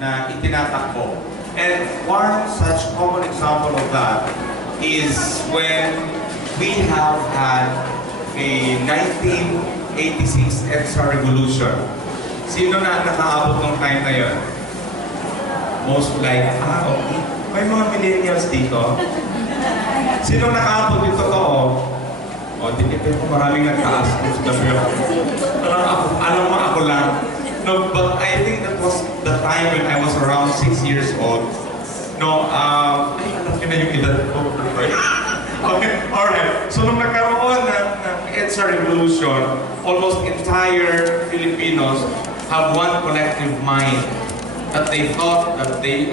na itinatakbo. And one such common example of that is when we have had a 1986 EDSA revolution. Sino na nakaabot ng time na yun? Most like, okay. May mga millennials dito. Sino nakaabot yung totoo? O, tinipin ko maraming nagtaas. Alam mo ako lang. No, but I think that was the time when I was around 6 years old. No, ay, alam niyo na yung edad ko, right? Okay, alright. So, nung nagkaroon ng EDSA revolution, almost entire Filipinos have one collective mind that they thought that they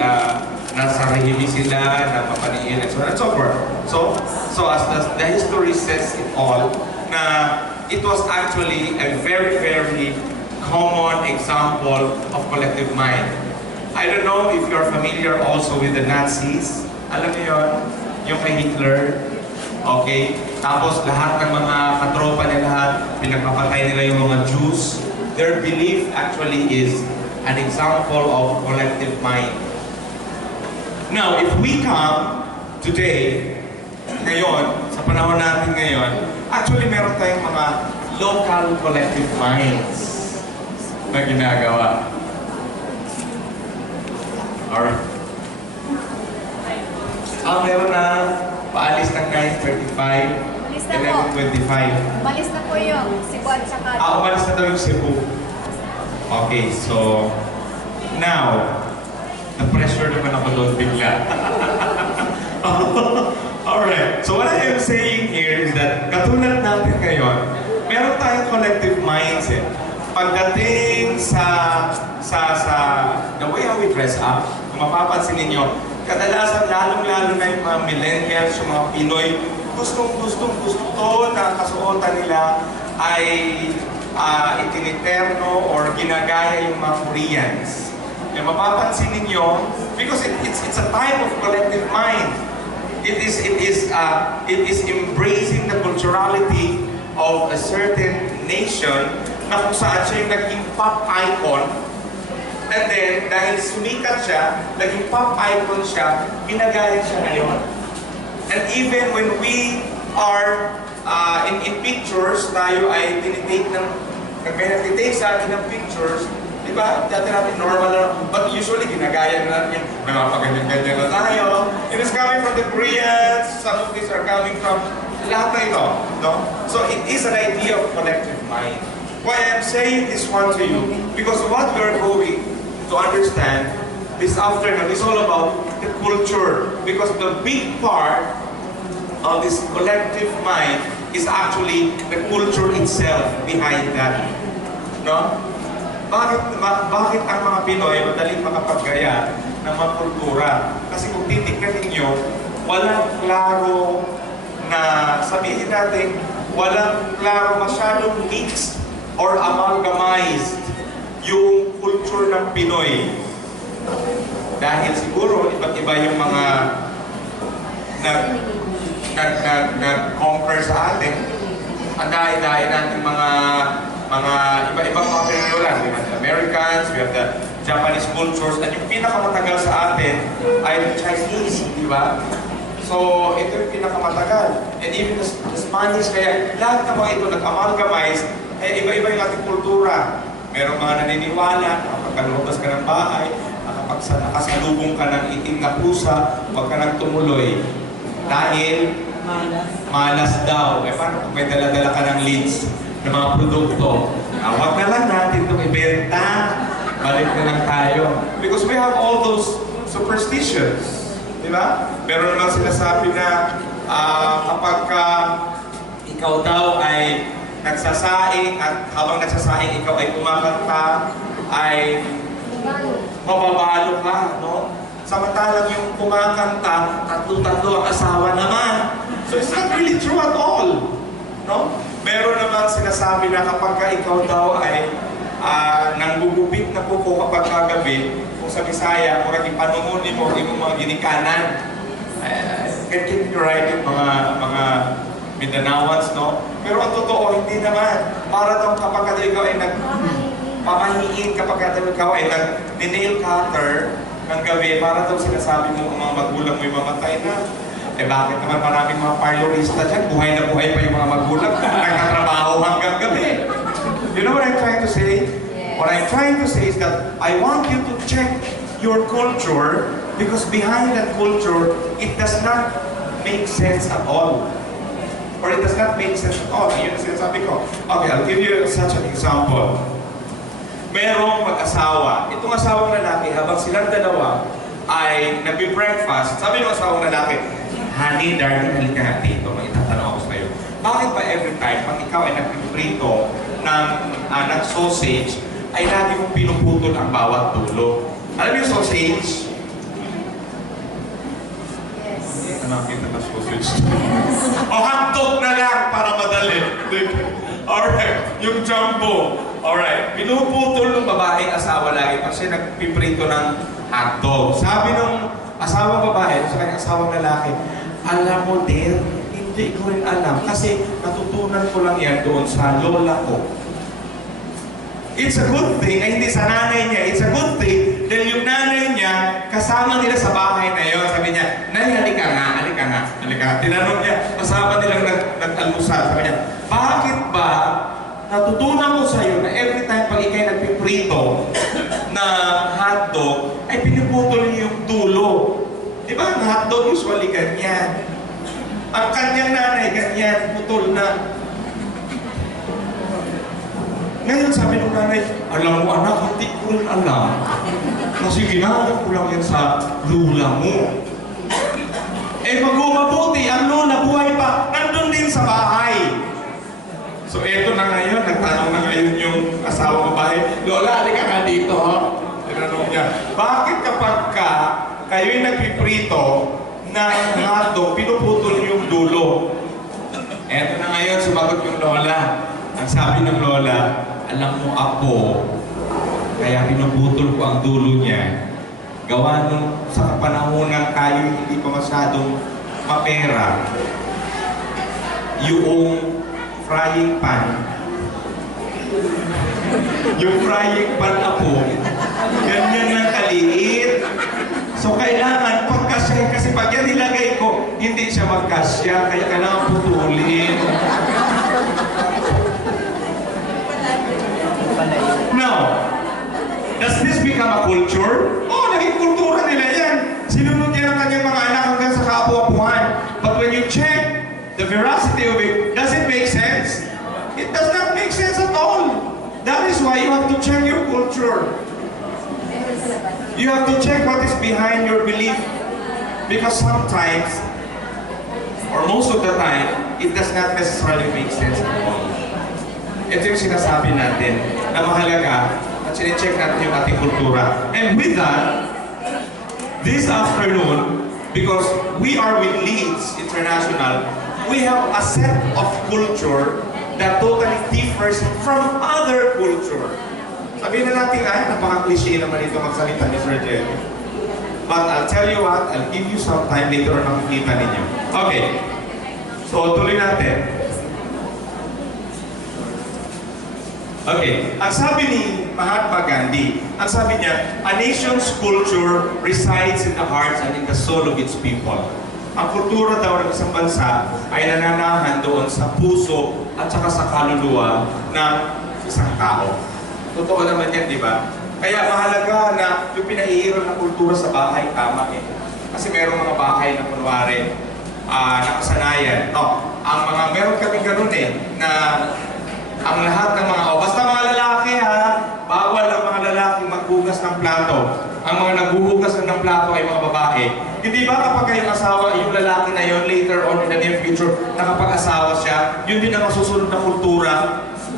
nasa rehimi sila, na mapaniin, and so on and so forth. So as the history says it all, na it was actually a very, very common example of collective mind. I don't know if you're familiar also with the Nazis. Alam niyo yun? Yung kay Hitler. Okay? Tapos lahat ng mga katropa niya lahat, pinagpapatay nila yung mga Jews. Their belief actually is an example of collective mind. Now, if we come today, ngayon, sa panahon natin ngayon, actually meron tayong mga local collective minds na ginagawa. Alright. Meron na paalis ng 9:35 and 11:25. Umalis na po yung Cebu at saka... Umalis na daw yung Cebu. Okay, so now, na-pressure naman ako doon bigla. Alright, so what I am saying here is that katulad natin ngayon, meron tayong collective mindset. Pagdating sa the way how we dress up, kung mapapansin ninyo, kadalasan lalong-lalo na yung mga millennials, yung mga Pinoy, gusto na kasuotan nila ay itiniterno or ginagaya yung mga Koreans. Yung mapapansin ninyo, because it's a type of collective mind. It is embracing the culturality of a certain nation na kung saan siya yung naging pop icon. And then, dahil sumikat siya, naging pop icon siya, ginagaya siya ngayon. And even when we are in pictures, tayo ay tinitake ng, nag-take sa atin ng pictures, di ba? Dati natin normal na, but usually ginagaya na natin, nakapaganyan-ganyan na tayo. It is coming from the Koreans, some of these are coming from lahat na ito, no? So it is an idea of collective mind. Why I'm saying this one to you, because what we are going to understand this afternoon is all about the culture, because the big part of this collective mind is actually the culture itself behind that. No? Bakit ang mga Pinoy madaling makapagaya ng mga kultura? Kasi kung titignan ninyo, walang klaro na, sabihin natin, walang klaro masyadong mixed or amalgamized yung culture ng Pinoy. Dahil siguro, iba't iba yung mga nag-conquer sa atin. Ang dahil-dahil natin mga iba-ibang mga pinaglulan. We have the Americans, we have the Japanese cultures, at yung pinakamatagal sa atin ay the Chinese, di ba? So, ito yung pinakamatagal. And even the Spanish, kaya lahat ng mga ito nag-amalgamize, eh iba-iba yung ating kultura. Merong mga naniniwala, kapag lumabas ka ng bahay, kapag nakasalubong ka ng itim na pusa, huwag ka nang tumuloy. Dahil malas daw. Eh paano kung may dala-dala ka ng leads ng mga produkto? Huwag na lang natin itong ibenta. Balik na lang tayo. Because we have all those superstitions. Di ba? Meron naman sinasabi na kapag ikaw daw ay nagsasaing at habang nagsasaing ikaw ay kumakanta, ay mababalo ka, no? Samantalang yung kumakanta, tatlo-tatlo ang asawa naman. So it's not really true at all, no? Meron naman sinasabi na kapag ikaw daw ay nanggugupit na kuko kapag kagabi, kung sa Bisaya, kung naging panungunin mo, yung mga ginikanan, can you write yung mga Mindanawans, no? Pero ang totoo, hindi naman. Para daw kapag ikaw ay pamahiin kapag ikaw ay nag-nail cutter ng gabi para daw sinasabi mo ang mga magulang mo yung mamatay na. Eh bakit naman maraming mga parlorista dyan? Buhay na buhay pa yung mga magulang. Nagtatrabaho hanggang gabi. You know what I'm trying to say? Yes. What I'm trying to say is that I want you to check your culture because behind that culture, it does not make sense at all. Or it does not make sense at all. Yun ang sinasabi ko. Okay, I'll give you such an example. Merong mag-asawa. Itong asawang lalaki, habang silang dalawa ay nagbe-breakfast, sabi ng asawang lalaki, "Honey, darling, halika nga dito. May itatanong ako sa'yo. Bakit ba every time, pag ikaw ay nagpiprito ng sausage, ay lagi mong pinuputol ang bawat dulo?" Alam mo yung sausage? Yes. Nakita na sausage. O hotdog na lang para madali. Alright, yung jumbo. Alright, pinuputol ng babaeng asawa lagi kasi nagpiprito ng hotdog. Sabi ng asawang babae sa kanyang asawang lalaki, "Alam mo din, hindi ko rin alam kasi natutunan ko lang yan doon sa lola ko." It's a good thing, ay hindi sa nanay niya, it's a good thing dahil yung nanay niya kasama nila sa bahay na yun. Sabi niya, "Nay, halika nga, halika nga, halika nga." Tinanong niya, kasama nilang nag-almusal. Sabi niya, "Bakit ba natutunan ko sa'yo na every time pag ikay nagpiprito na hotdog, ay pinuputol niyo yung dulo?" Di ba? Ang hotdog usually ganyan. Ang kanyang nanay ganyan, putol na. Ngayon sabi ng nanay, "Alam mo anak, hindi ko rin alam. Kasi ginagawa ko lang yan sa lula mo." Eh mabuti, ang lola buhay pa, nandun din sa bahay. So eto na ngayon, nagtanong na ngayon yung asawa babae, "Lola, halika nga dito, ha?" Tinanong niya, "Bakit kapag kayo'y nagpiprito na hotdog, pinuputol yung dulo?" Eto na ngayon, sumagot yung lola. Ang sabi ng lola, "Alam mo ako, kaya pinuputol ko ang dulo niya. Gawa nung sa panahon ng kayo hindi pa masyadong mapera, yung frying pan, yung frying pan ako, ganyan ng kaliit. So kailangan pagkasya, kasi pag yan nilagay ko, hindi siya magkasya, kaya kailangan putulin." Now, does this become a culture? Oh, naging kultura nila yan. Sinunod yan ang kanyang mga anak hanggang sa kaapu-apuhan. But when you check the veracity of it, does it make sense? It does not make sense at all. That is why you have to check your culture. You have to check what is behind your belief. Because sometimes, or most of the time, it does not necessarily make sense at all. Ito yung sinasabi natin na mahalaga at sine-check natin yung ating kultura. And with that, this afternoon, because we are with Leeds International, we have a set of culture that totally differs from other culture. Sabihin na natin, napaka-cliche naman ito magsalita ni Sir Jen. But I'll tell you what, I'll give you some time later on makikita ninyo. Okay. So, tuloy natin. Okay, ang sabi ni Mahatma Gandhi, ang sabi niya, "A nation's culture resides in the hearts and in the soul of its people." Ang kultura daw ng isang bansa ay nananahan doon sa puso at saka sa kaluluwa ng isang tao. Totoo naman yan, di ba? Kaya mahalaga na yung pinahihirap na kultura sa bahay, tama eh. Kasi merong mga bahay na kunwari, nakasanayan. Meron kami ganun eh, na ang lahat ng mga, basta mga lalaki ha, bawal ang mga lalaki maghugas ng plato. Ang mga naghuhugas ng plato ay mga babae. Hindi ba kapag kayong asawa, yung lalaki na yon later on in the near future, nakapag-asawa siya, yun din ang masusunod na kultura?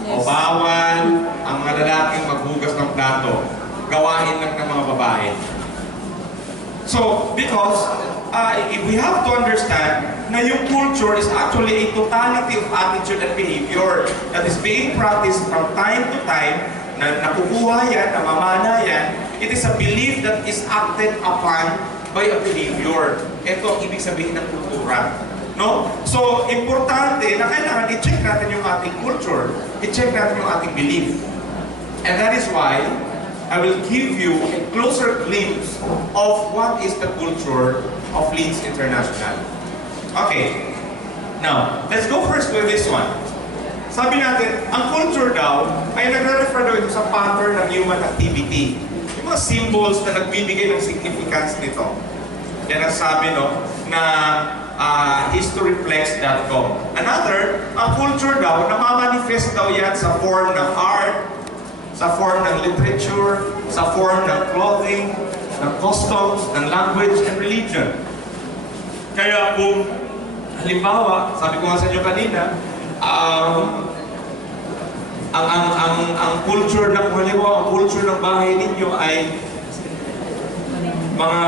O bawal ang mga lalaking maghugas ng plato. Gawain lang ng mga babae. So, because we have to understand na yung culture is actually a totality of attitude and behavior that is being practiced from time to time, na nakukuha yan, namamana yan. It is a belief that is acted upon by a behavior. Ito ang ibig sabihin ng kultura. No? So, importante na kailangan i-check natin yung ating culture, i-check natin yung ating belief. And that is why I will give you a closer glimpse of what is the culture of Leeds International. Okay, now, let's go first with this one. Sabi natin, ang culture daw ay nagre-refer daw ito sa pattern ng human activity. Yung mga symbols na nagbibigay ng significance nito. Yan ang sabi, no, na historyplex.com. Another, ang culture daw, namamanifest daw yan sa form ng art, sa form ng literature, sa form ng clothing, ng customs, ng language, and religion. Kaya kung, halimbawa, sabi ko nga sa inyo kanina, ang culture ng, halimbawa, ang culture ng bahay ninyo ay mga,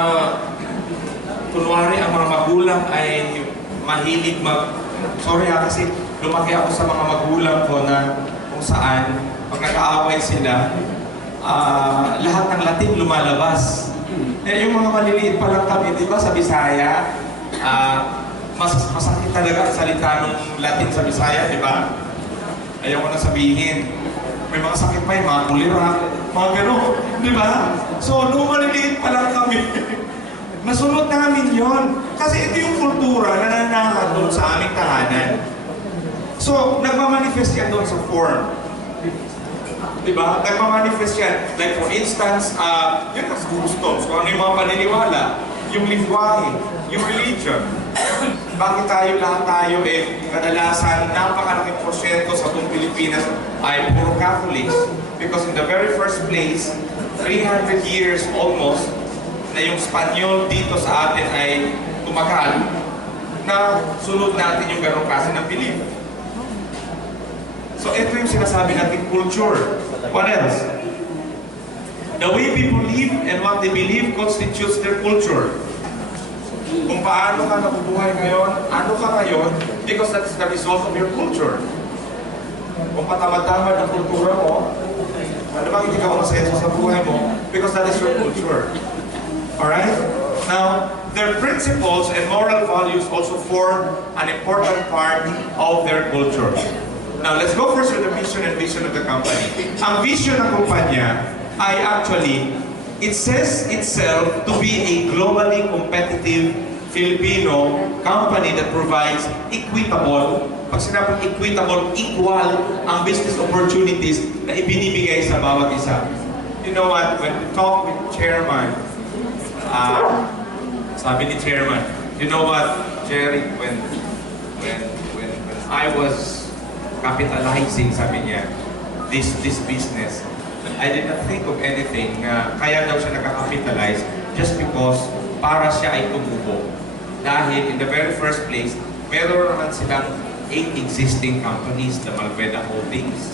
kunwari, ang mga magulang ay mahilig sorry kasi lumaki ako sa mga magulang ko na kung saan, pag nag-aaway sila, lahat ng Latin lumalabas. Eh, yung mga maliliit pa lang kami, di ba, sa Bisaya, masakit talaga ang salita ng Latin sa Bisaya, di ba? Ayaw ko na sabihin. May mga sakit pa yung mga kulira, mga gano'n, di ba? So, nung maliliit pa lang kami, nasunod namin yon. Kasi ito yung kultura na nananakad doon sa aming tahanan. So, nagmamanifest yan doon sa form. Diba? Nagmamanifest yan. Like for instance, yun ang customs, kung ano yung mga paniniwala, yung lingwahe, yung religion. Bakit lahat tayo, kadalasan, napakalaking porsyento sa buong Pilipinas ay puro Catholics. Because in the very first place, 300 years almost, na yung Spanyol dito sa atin ay tumagal, na sunod natin yung ganong klase ng belief. So ito yung sinasabi natin culture. What else? The way people live and what they believe constitutes their culture. Kung paano ka nabubuhay ngayon, ano ka ngayon, because that is the result of your culture. Kung patamad-tamad ang kultura mo, ano bang hindi ka masaya sa buhay mo, because that is your culture. Alright? Now, their principles and moral values also form an important part of their culture. Now, let's go first with the mission and vision of the company. Ang vision ng kumpanya ay actually, it says itself to be a globally competitive Filipino company that provides equitable, pag sinabing equitable, equal ang business opportunities na ibinibigay sa bawat isa. You know what, when we talk with Chairman, sabi ni Chairman, you know what, Jerry, when I was capitalizing, sabi niya, this business, I did not think of anything na kaya daw siya nakakapitalize just because para siya ay tumubo. Dahil in the very first place, meron naman silang 8 existing companies na Malveda Holdings.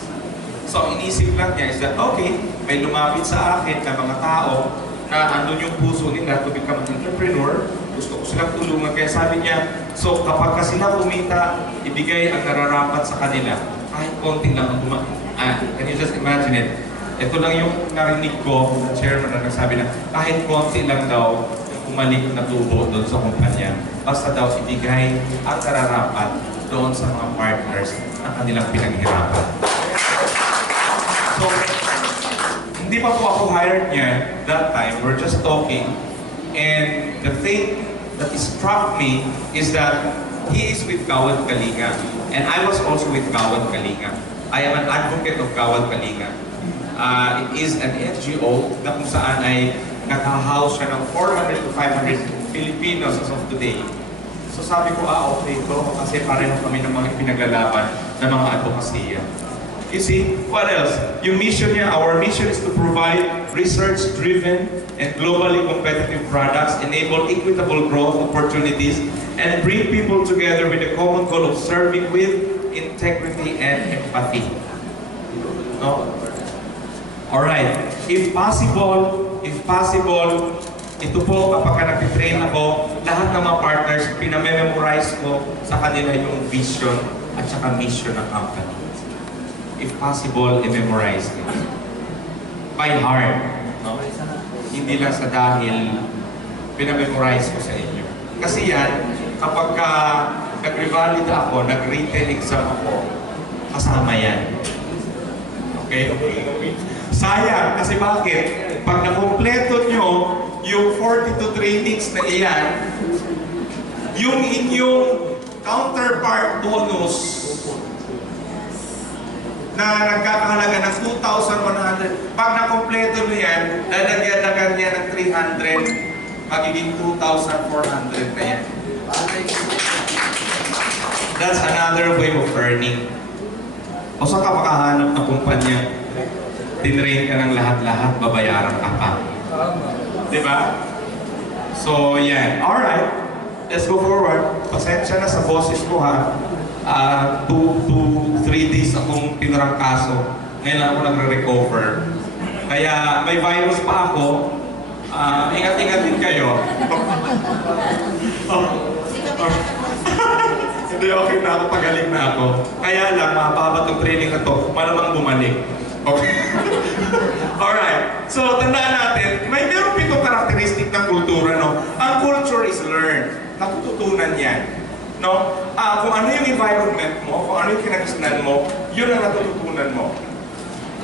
So, inisip lang niya is that, okay, may lumapit sa akin na mga tao na andun yung puso nila to become an entrepreneur, gusto ko silang tulungan. Kaya sabi niya, so kapag sila kumita, ibigay ang nararapat sa kanila. Kahit konti lang ang can you just imagine it? Ito lang yung narinig ko, chairman na nagsabi na kahit konti lang daw umalik na tubo doon sa kumpanya. Basta daw ibigay ang nararapat doon sa mga partners na kanilang pinaghirapan. So, hindi pa po ako hired niya that time. We're just talking. And the thing that struck me is that he is with Kawad Kalinga. And I was also with Kawad Kalinga. I am an advocate of Kawad Kalinga. It is an NGO na kung saan ay nakahouse siya ng 400 to 500 Filipinos as of today. So sabi ko, okay ito kasi pareho kami ng mga pinaglalaban ng mga advokasya. You see, what else? Yung mission niya, our mission is to provide research-driven and globally competitive products, enable equitable growth opportunities, and bring people together with the common goal of serving with integrity and empathy. No? Alright. If possible, ito po kapag nag-train ako, lahat ng mga partners, pinamemorize ko sa kanila yung vision at saka mission ng company. If possible, i-memorize it. By heart. No? Hindi lang sa dahil pinamemorize ko sa inyo. Kasi yan, kapag nag-revalid ako, nag-written exam ako, kasama yan. Okay? Sayang, kasi bakit? Pag nakompleto nyo yung 42 trainings na iyan, yung inyong counterpart bonus na nagkakahalaga ng 2,100, pag nakompleto nyo yan, lalagyan niya ng 300, magiging 2,400 na yan. That's another way of earning. O saan ka makahanap ng kumpanya? Tinrain ka ng lahat-lahat, babayaran ka pa. Diba? So, yan. Alright. Let's go forward. Pasensya na sa boses ko ha. 2 to 3 days akong pinarangkaso. Ngayon lang ako nagre-recover. Kaya may virus pa ako. Ingat-ingat din kayo. Hindi, okay na ako, pagaling na ako. Kaya lang, mahaba itong training na to, malamang bumalik. Okay? Alright. So, tandaan natin, meron 7 karakteristik ng kultura, no? Ang culture is learned. Natututunan yan. No? Kung ano yung environment mo, kung ano yung kinagisnan mo, yun ang natututunan mo.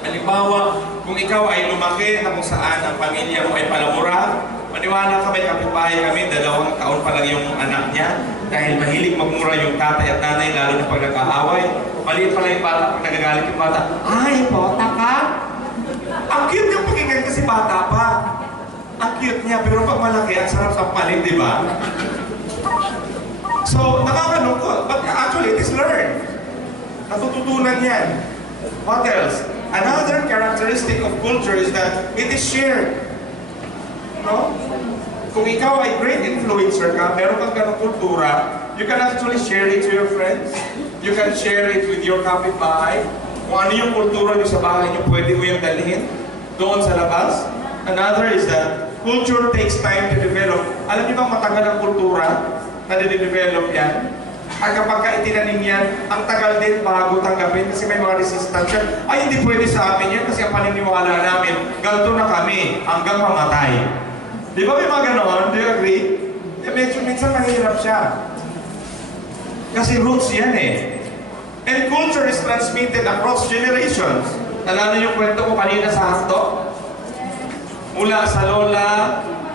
Halimbawa, kung ikaw ay lumaki na kung saan ang pamilya mo ay palamura, maniwala ka, may kapitbahay kami, 2 taon pa lang yung anak niya, dahil mahilig magmura yung tatay at nanay, lalo na pag nag-aaway. Maliit pala yung bata, pag nagagalit yung bata, ay, bota ka! Ang cute yung pakinggan kasi bata pa. Ang cute niya, pero pag malaki, ang sarap sa palit, di ba? So, nakakalungkot. But actually, it is learned. Natututunan yan. What else? Another characteristic of culture is that it is shared. No? Kung ikaw ay great influencer ka, meron kang ganong kultura, you can actually share it to your friends. You can share it with your kapitbahay. Kung ano yung kultura nyo sa bahay nyo, pwede mo yung dalhin doon sa labas. Another is that culture takes time to develop. Alam niyo bang matagal ang kultura na didevelop yan? At kapag ka itinanim yan, ang tagal din bago tanggapin kasi may mga resistance yan. Ay, hindi pwede sa amin yan kasi ang paniniwala namin, ganito na kami hanggang mamatay. Di ba may mga ganoon? Do you agree? Medyo minsan mahirap siya. Kasi roots yan eh. And culture is transmitted across generations. Nalala yung kwento ko kanina sa hotdog? Mula sa lola,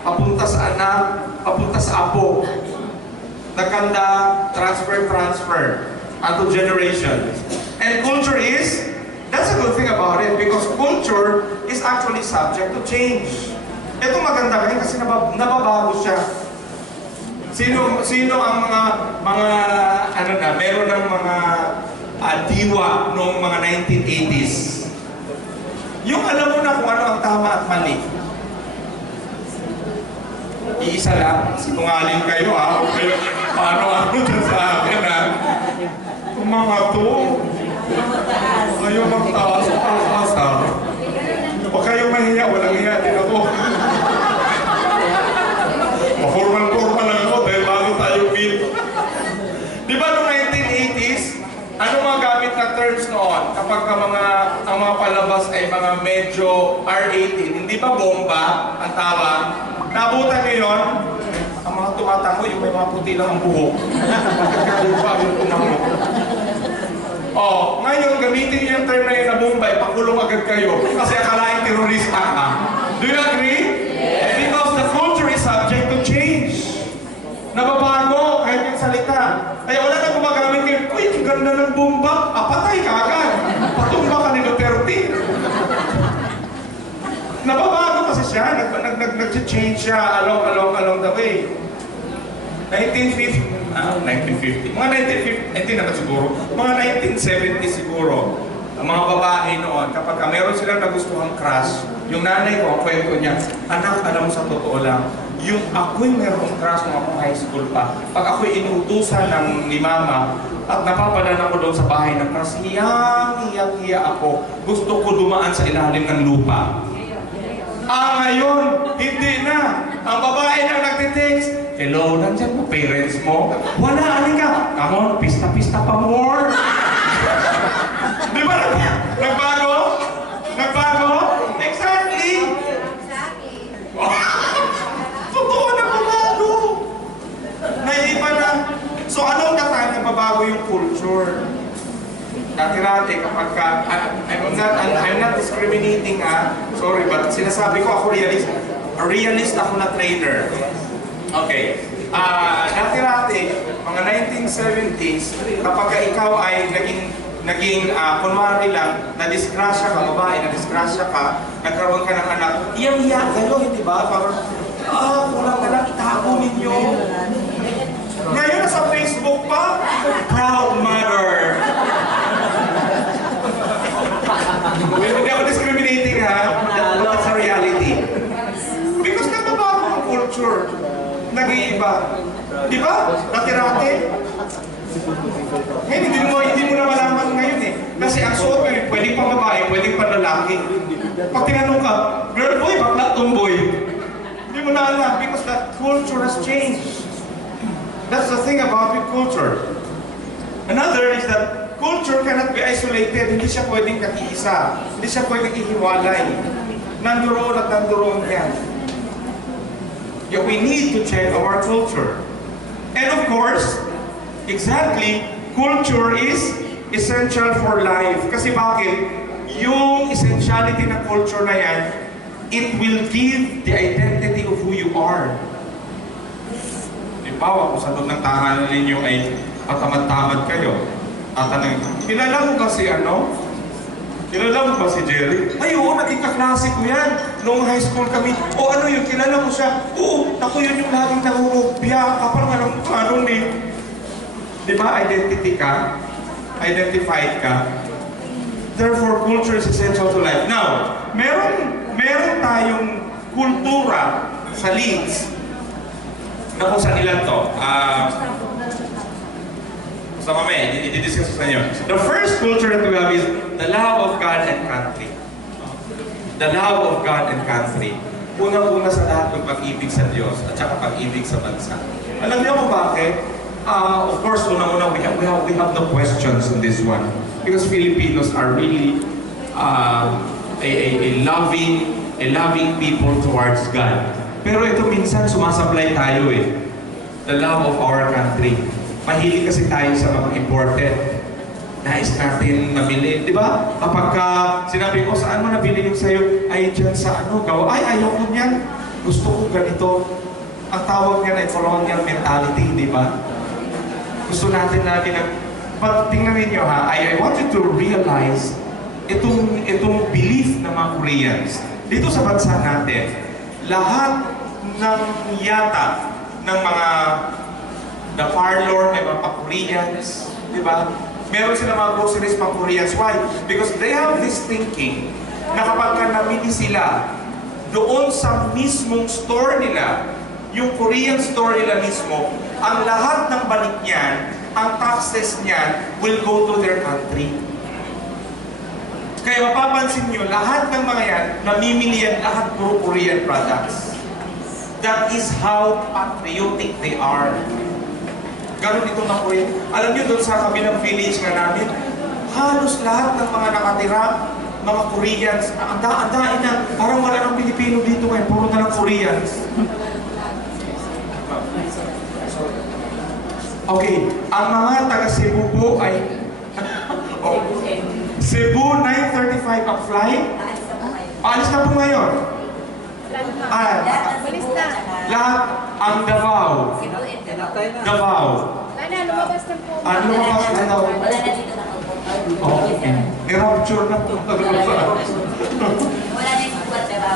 papunta sa anak, papunta sa apo. Nagkanda, transfer, unto generations. And culture is, that's a good thing about it because culture is actually subject to change. Ito maganda rin kasi nababago siya. Sino ang mga ano na, meron ng mga diwa noong mga 1980s. Yung alam mo na kung ano ang tama at mali. Iisa lang, sinungaling kayo ha. Okay. Paano dyan sa akin ha? Kung mga to, ayaw magtaas ha. O kayo mahiya, walang hiya din ako. Formal lang ako dahil bago tayo build. Di ba noong 1980s, ano mga gamit na terms noon? Kapag ang mga palabas ay mga medyo R18, hindi ba bomba ang tawag? Nabutan niyo yun? Ang mga tumatango, yung may mga puti lang ang buhok. Magkakalupa yung tumango. Oh, ngayon, gamitin niyo yung term na yun na Bombay, pakulong agad kayo. Kasi akalain terorista ka. Do you agree? Yes. Because the culture is subject to change. Nababago kahit yung salita. Kaya wala na gumagamit kayo, uy, ang ganda ng bomba, patay ka agad. Patumba ka ni Duterte. Nababago kasi siya, nag-change siya along the way. 1950, mga 1950, hindi naman siguro, mga 1970 siguro, ang mga babae noon, kapag meron silang nagustuhang crush, yung nanay ko, ang kwento niya, anak, alam mo sa totoo lang, yung ako'y merong crush nung ako high school pa, pag ako'y inuutusan ni mama, at napapadala ko doon sa bahay ng crush, hiyang-hiya ako, gusto ko dumaan sa ilalim ng lupa. Ngayon, hindi na. Ang babae na nagtitext, hello, nandyan mo parents mo? Wala, alika. Come on, pista-pista pa more. Di ba nagbago? Nagbago? Exactly. Totoo na babago. Naiiba na. So anong dapat nagbabago yung culture? dati kapag ka, I'm not discriminating sorry, but sinasabi ko ako realist ako na trainer. Okay. Dati, mga 1970s, kapag ikaw ay naging kunwari lang, na-disgrasya ka, babae, na-disgrasya ka, nagkaroon ka ng anak, iyang-iya kayo, hindi ba? Parang, kulang na lang, itago ninyo. Ngayon, nasa Facebook pa, proud mother. Hindi ako discriminating that's a reality. Because nagbabago ang culture. Nag-iiba. Di ba? Dati-rati. Ngayon, hindi mo na malaman ngayon eh. Kasi ang suot ngayon, pwedeng pang babae, pwedeng pang lalaki. Pag tinanong ka, girl boy, bakla tomboy. Hindi mo na alam because that culture has changed. That's the thing about the culture. Another is that culture cannot be isolated. Hindi siya pwedeng nag-iisa. Hindi siya pwedeng ihiwalay. Nanduroon at nanduroon yan. We need to check our culture. And of course, exactly, culture is essential for life. Kasi bakit? Yung essentiality ng culture na yan, it will give the identity of who you are. Halimbawa, kung sa loob ng tahanan ninyo ay patamad-tamad kayo, kilala mo ba si Kilala mo ba si Jerry? Ay, oo, naging kaklase ko yan. Noong high school kami. O ano yun, kilala mo siya? Oo, ako yun yung laging nangungupya. Kapag anong eh. Di ba, identity ka? Identified ka? Therefore, culture is essential to life. Now, meron tayong kultura sa Leeds na kung saan ilan to. Sa mamaya, i-discuss sa inyo. The first culture that we have is the love of God and country. The love of God and country. Unang-una sa lahat ng pag-ibig sa Diyos at saka pag-ibig sa bansa. Alam niyo kung bakit? Of course, unang-una, we have no questions on this one. Because Filipinos are really a loving people towards God. Pero ito minsan sumasablay tayo eh. The love of our country. Mahilig kasi tayo sa mga imported. Nais natin mabili. Di ba? Kapag sinabi ko, saan mo nabili yung sa'yo? Ay, dyan sa gawa. Ay, ayaw ko niyan. Gusto ko ganito. Ang tawag niyan ay colonial mentality, di ba? Gusto natin but tingnan ninyo I want you to realize itong belief ng mga Koreans. Dito sa bansa natin, lahat ng yata ng mga the parlor, may mga pa-Koreans, di ba? Meron sila mga groceries pa-Koreans. Why? Because they have this thinking na kapag namili sila doon sa mismong store nila, yung Korean store nila mismo, ang lahat ng balik niyan, ang taxes niyan will go to their country. Kaya mapapansin nyo, lahat ng mga yan, namimili yan lahat puro Korean products. That is how patriotic they are. Ganon ito ng Korea. Alam niyo doon sa kabilang village nga namin, halos lahat ng mga nakatira, mga Koreans, ang daan na, parang wala ng Pilipino dito ngayon, puro na lang Koreans. Okay, ang mga taga Cebu po ay Cebu 9:35 ang flight. Alis na po ngayon. Alis na. Lahat ang Davao. Davao. Lumabas na po. Lumabas na daw. Okay. I-rupture na po. Wala na yung kwarte ba?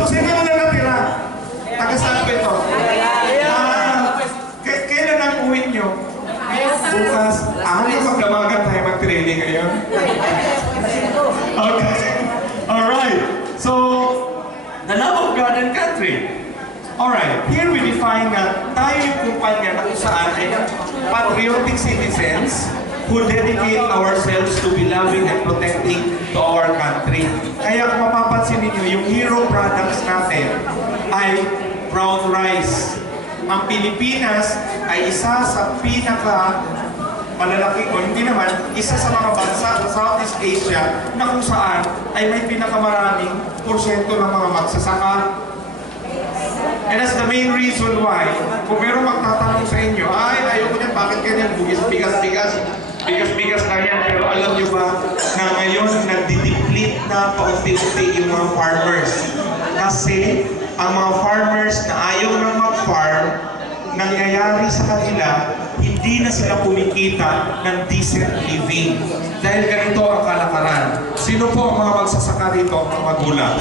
So, sino mo na natira? Taga-saan ko ito? Kailan ang uwi nyo? Bukas. Magdamagan tayo mag-training ngayon. Okay. Alright. So, the love of God and country. Alright, here we define na tayo yung kumpanya na kung saan ay patriotic citizens who dedicate ourselves to be loving and protecting to our country. Kaya kung mapapansin ninyo, yung hero products natin ay brown rice. Ang Pilipinas ay isa sa pinaka malalaking, o hindi naman, isa sa mga bansa sa Southeast Asia na kung saan ay may pinakamaraming porsyento ng mga magsasaka. And that's the main reason why, kung meron magtatanong sa inyo, ay, ayaw ko niyan, bakit ganyan? Bigas Pilipinas lang yan, pero alam nyo ba na ngayon nagdideplete na paunti-unti yung mga farmers. Kasi ang mga farmers na ayaw na mag-farm, nangyayari sa kanila, hindi na sila kumikita ng decent living. Dahil ganito ang kalakaran. Sino po ang mga magsasaka dito, ang magulang?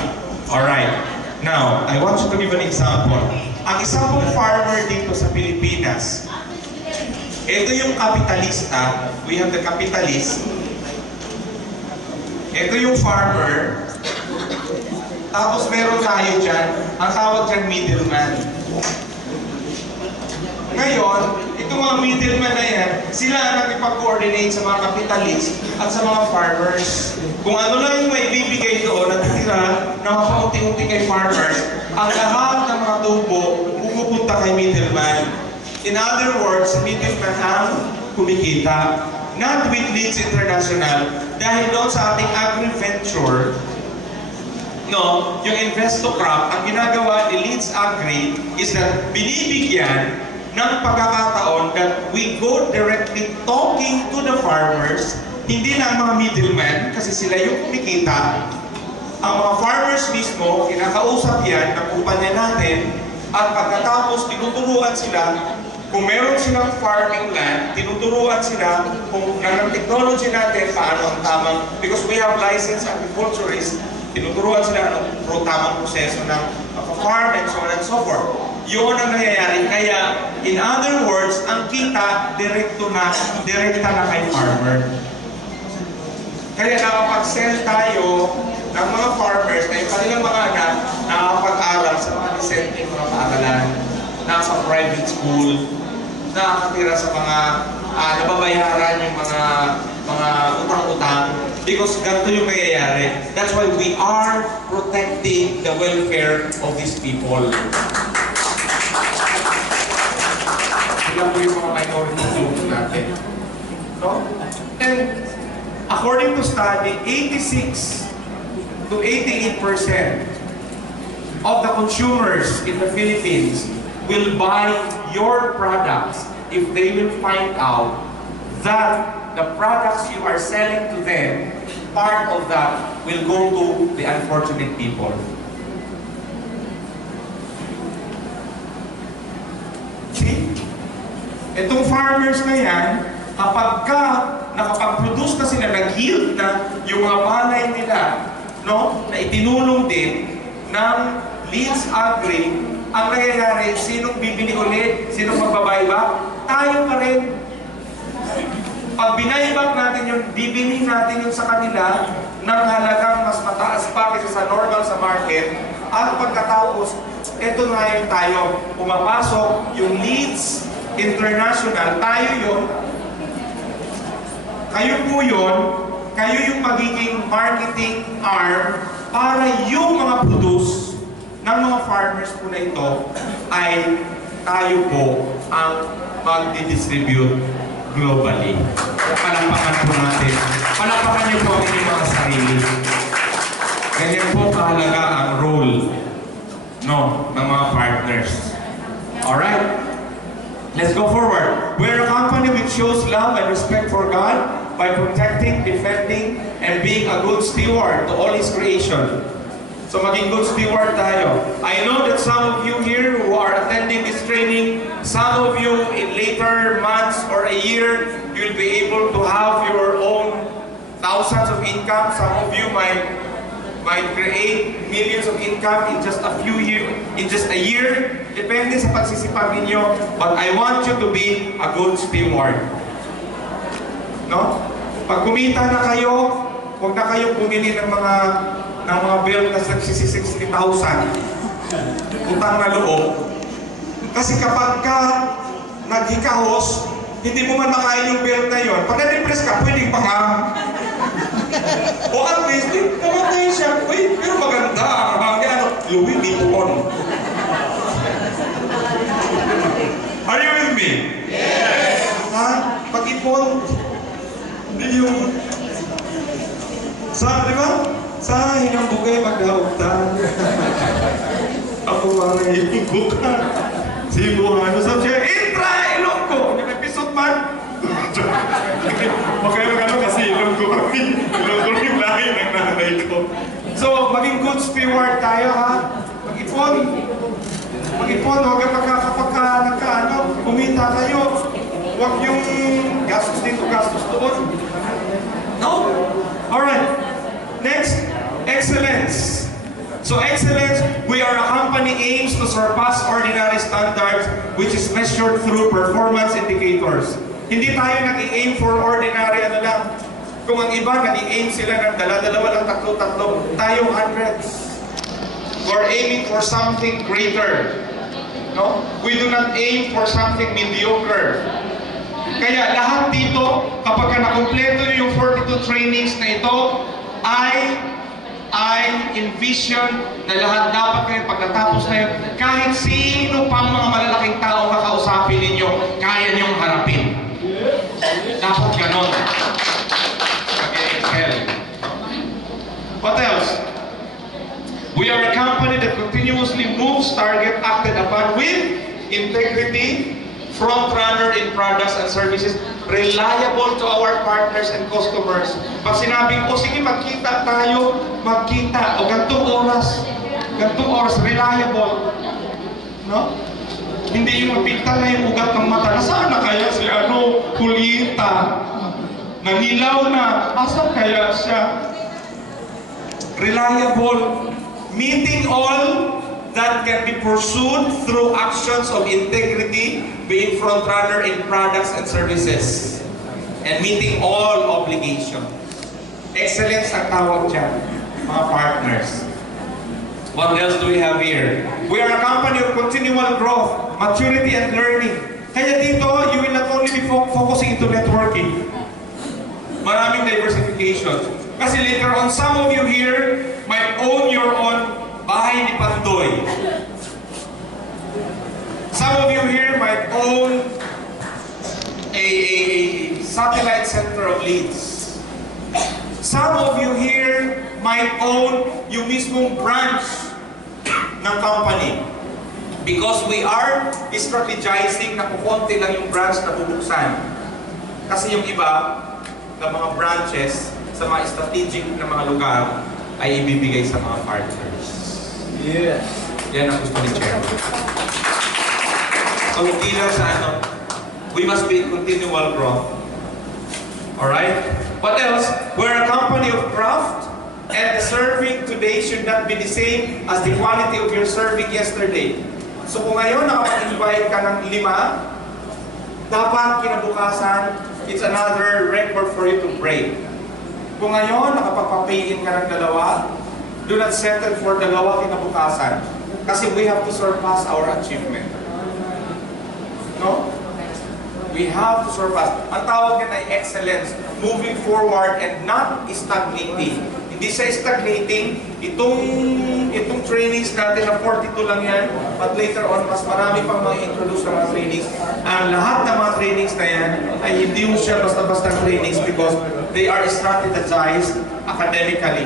Alright. Now, I want you to give an example. Ang isang pong farmer dito sa Pilipinas, ito yung kapitalista. We have the capitalist. Ito yung farmer. Tapos meron tayo dyan, ang tawag dyan middleman. Ngayon, itong mga middleman na yan, sila ang nakipag-coordinate sa mga capitalist at sa mga farmers. Kung ano lang yung may bibigay doon at titira na mapaunti-unti kay farmers, ang lahat ng mga tubo pumupunta kay middleman. In other words, middleman ang kumikita. Not with Leeds International, dahil doon sa ating agri-venture, no, yung Investocrop, ang ginagawa ni Leeds Agri is that binibigyan ng pagkakataon that we go directly talking to the farmers, hindi na ang mga middlemen, kasi sila yung kumikita. Ang mga farmers mismo, kinakausap yan ng kumpanya natin, at pagkatapos tinuturuan sila, kung meron silang farming land, tinuturuan sila kung ng technology natin paano ang tamang, because we have licensed agriculturists, tinuturuan sila ng tamang proseso ng farm and so on and so forth. Yun ang nangyayari. Kaya, in other words, ang kita, direkta na kay farmer. Kaya nakapag-sell tayo ng mga farmers na yung kanilang mga anak nakapag-aral sa mga dissenting mga paaralan, nasa private school, nakakatira sa mga nababayaran yung mga utang-utang, because ganito yung nangyayari. That's why we are protecting the welfare of these people. Sila po yung mga minority groups natin. No? And according to study, 86 to 88% of the consumers in the Philippines will buy your products if they will find out that the products you are selling to them, part of that will go to the unfortunate people. See? Itong farmers na yan, kapag nakapag-produce na sila, nag-yield na yung mga palay nila, no, na itinulong din ng Leeds Agri, ang nangyayari, sinong bibili ulit? Sinong magbabayback? Tayo pa rin. Pag binayback natin yung, bibili natin yung sa kanila ng halagang mas mataas pa kaysa sa normal sa market, at pagkatapos, eto na yung tayo, pumapasok yung Leeds International, tayo yun, kayo po yun, kayo yung magiging marketing arm para yung mga produce ng mga farmers po na ito ay tayo po ang mag-distribute globally. Palampakan po natin. Palampakan niyo po ang inyong mga sarili. Ganyan po kahalaga ang role, no, ng mga partners. Alright? Let's go forward. We're a company which shows love and respect for God by protecting, defending, and being a good steward to all His creation. So maging good steward tayo. I know that some of you here who are attending this training, some of you in later months or a year, you'll be able to have your own thousands of income. Some of you might create millions of income in just a few years, in just a year. Depende sa pagsisipag ninyo. But I want you to be a good steward. No? Pag kumita na kayo, huwag na kayong bumili ng mga bill na 60,000 utang na loob. Kasi kapag ka naghikahos, hindi mo man makain yung bill na yon. Pag na-depress ka, pwedeng pangam. O at least, namatay siya. Uy, pero maganda. Louis Vuitton. Are you with me? Yes! Ha? Pag-ipon, hindi yung... Di ba? Sa hinambugay magdaugtan. Ako mga hibuka. Sibuhan. Sabi siya, intra! Ilong ko! Yung episode man. Okay, magano Ilonggo yung lahi ng nanay ko. So, maging good steward tayo ha. Mag-ipon. Mag-ipon, huwag kapag kumita kayo. Huwag yung gastos dito, gastos doon. No? Alright. Next, excellence. So excellence, we are a company aims to surpass ordinary standards which is measured through performance indicators. Hindi tayo nag-i-aim for ordinary lang. Kung ang iba nag-i-aim sila ng dala-dalawa lang tatlo-tatlo, tayo hundreds. We're aiming for something greater. No? We do not aim for something mediocre. Kaya lahat dito, kapag nakumpleto nyo yung 42 trainings na ito, I envision na lahat dapat kayo pag natapos na yun, kahit sino pang mga malalaking tao kakausapin ninyo, kaya niyong harapin. Dapat ganon. Mag-excel. What else? We are a company that continuously moves target acted upon with integrity, front runner in products and services, reliable to our partners and customers. Pag sinabing, sige, magkita tayo, magkita, o gantong oras, reliable. No? Hindi yung mapinta na yung ugat ng mata. Nasaan na kaya si Kulita? Nanilaw na. Asan kaya siya? Reliable. Meeting all that can be pursued through actions of integrity, being front-runner in products and services, and meeting all obligations. Excellence ang tawag dyan, mga partners. What else do we have here? We are a company of continual growth, maturity, and learning. Kaya dito, you will not only be focusing into networking. Maraming diversification. Kasi later on, some of you here might own your own bahay ni Pandoy. Some of you here might own a satellite center of leads. Some of you here might own yung mismong branch ng company. Because we are strategizing na kukunti lang yung branch na bubuksan. Kasi yung iba na mga branches sa mga strategic na mga lugar ay ibibigay sa mga partners. Yes. Yan ang gusto ni Chair. So hindi lang sa we must be in continual growth. Alright? What else? We're a company of craft, and the serving today should not be the same as the quality of your serving yesterday. So kung ngayon nakapag-invite ka ng 5, dapat kinabukasan, it's another record for you to break. Kung ngayon nakapagpapayin ka ng 2, do not settle for 2 kinabukasan. Kasi we have to surpass our achievement. No? We have to surpass. Ang tawag yan ay excellence. Moving forward and not stagnating. Hindi siya stagnating. Itong trainings natin na 42 lang yan. But later on, mas marami pang mga introduce na mga trainings. Ang lahat ng mga trainings na yan ay hindi mo siya basta-basta trainings because they are strategized academically.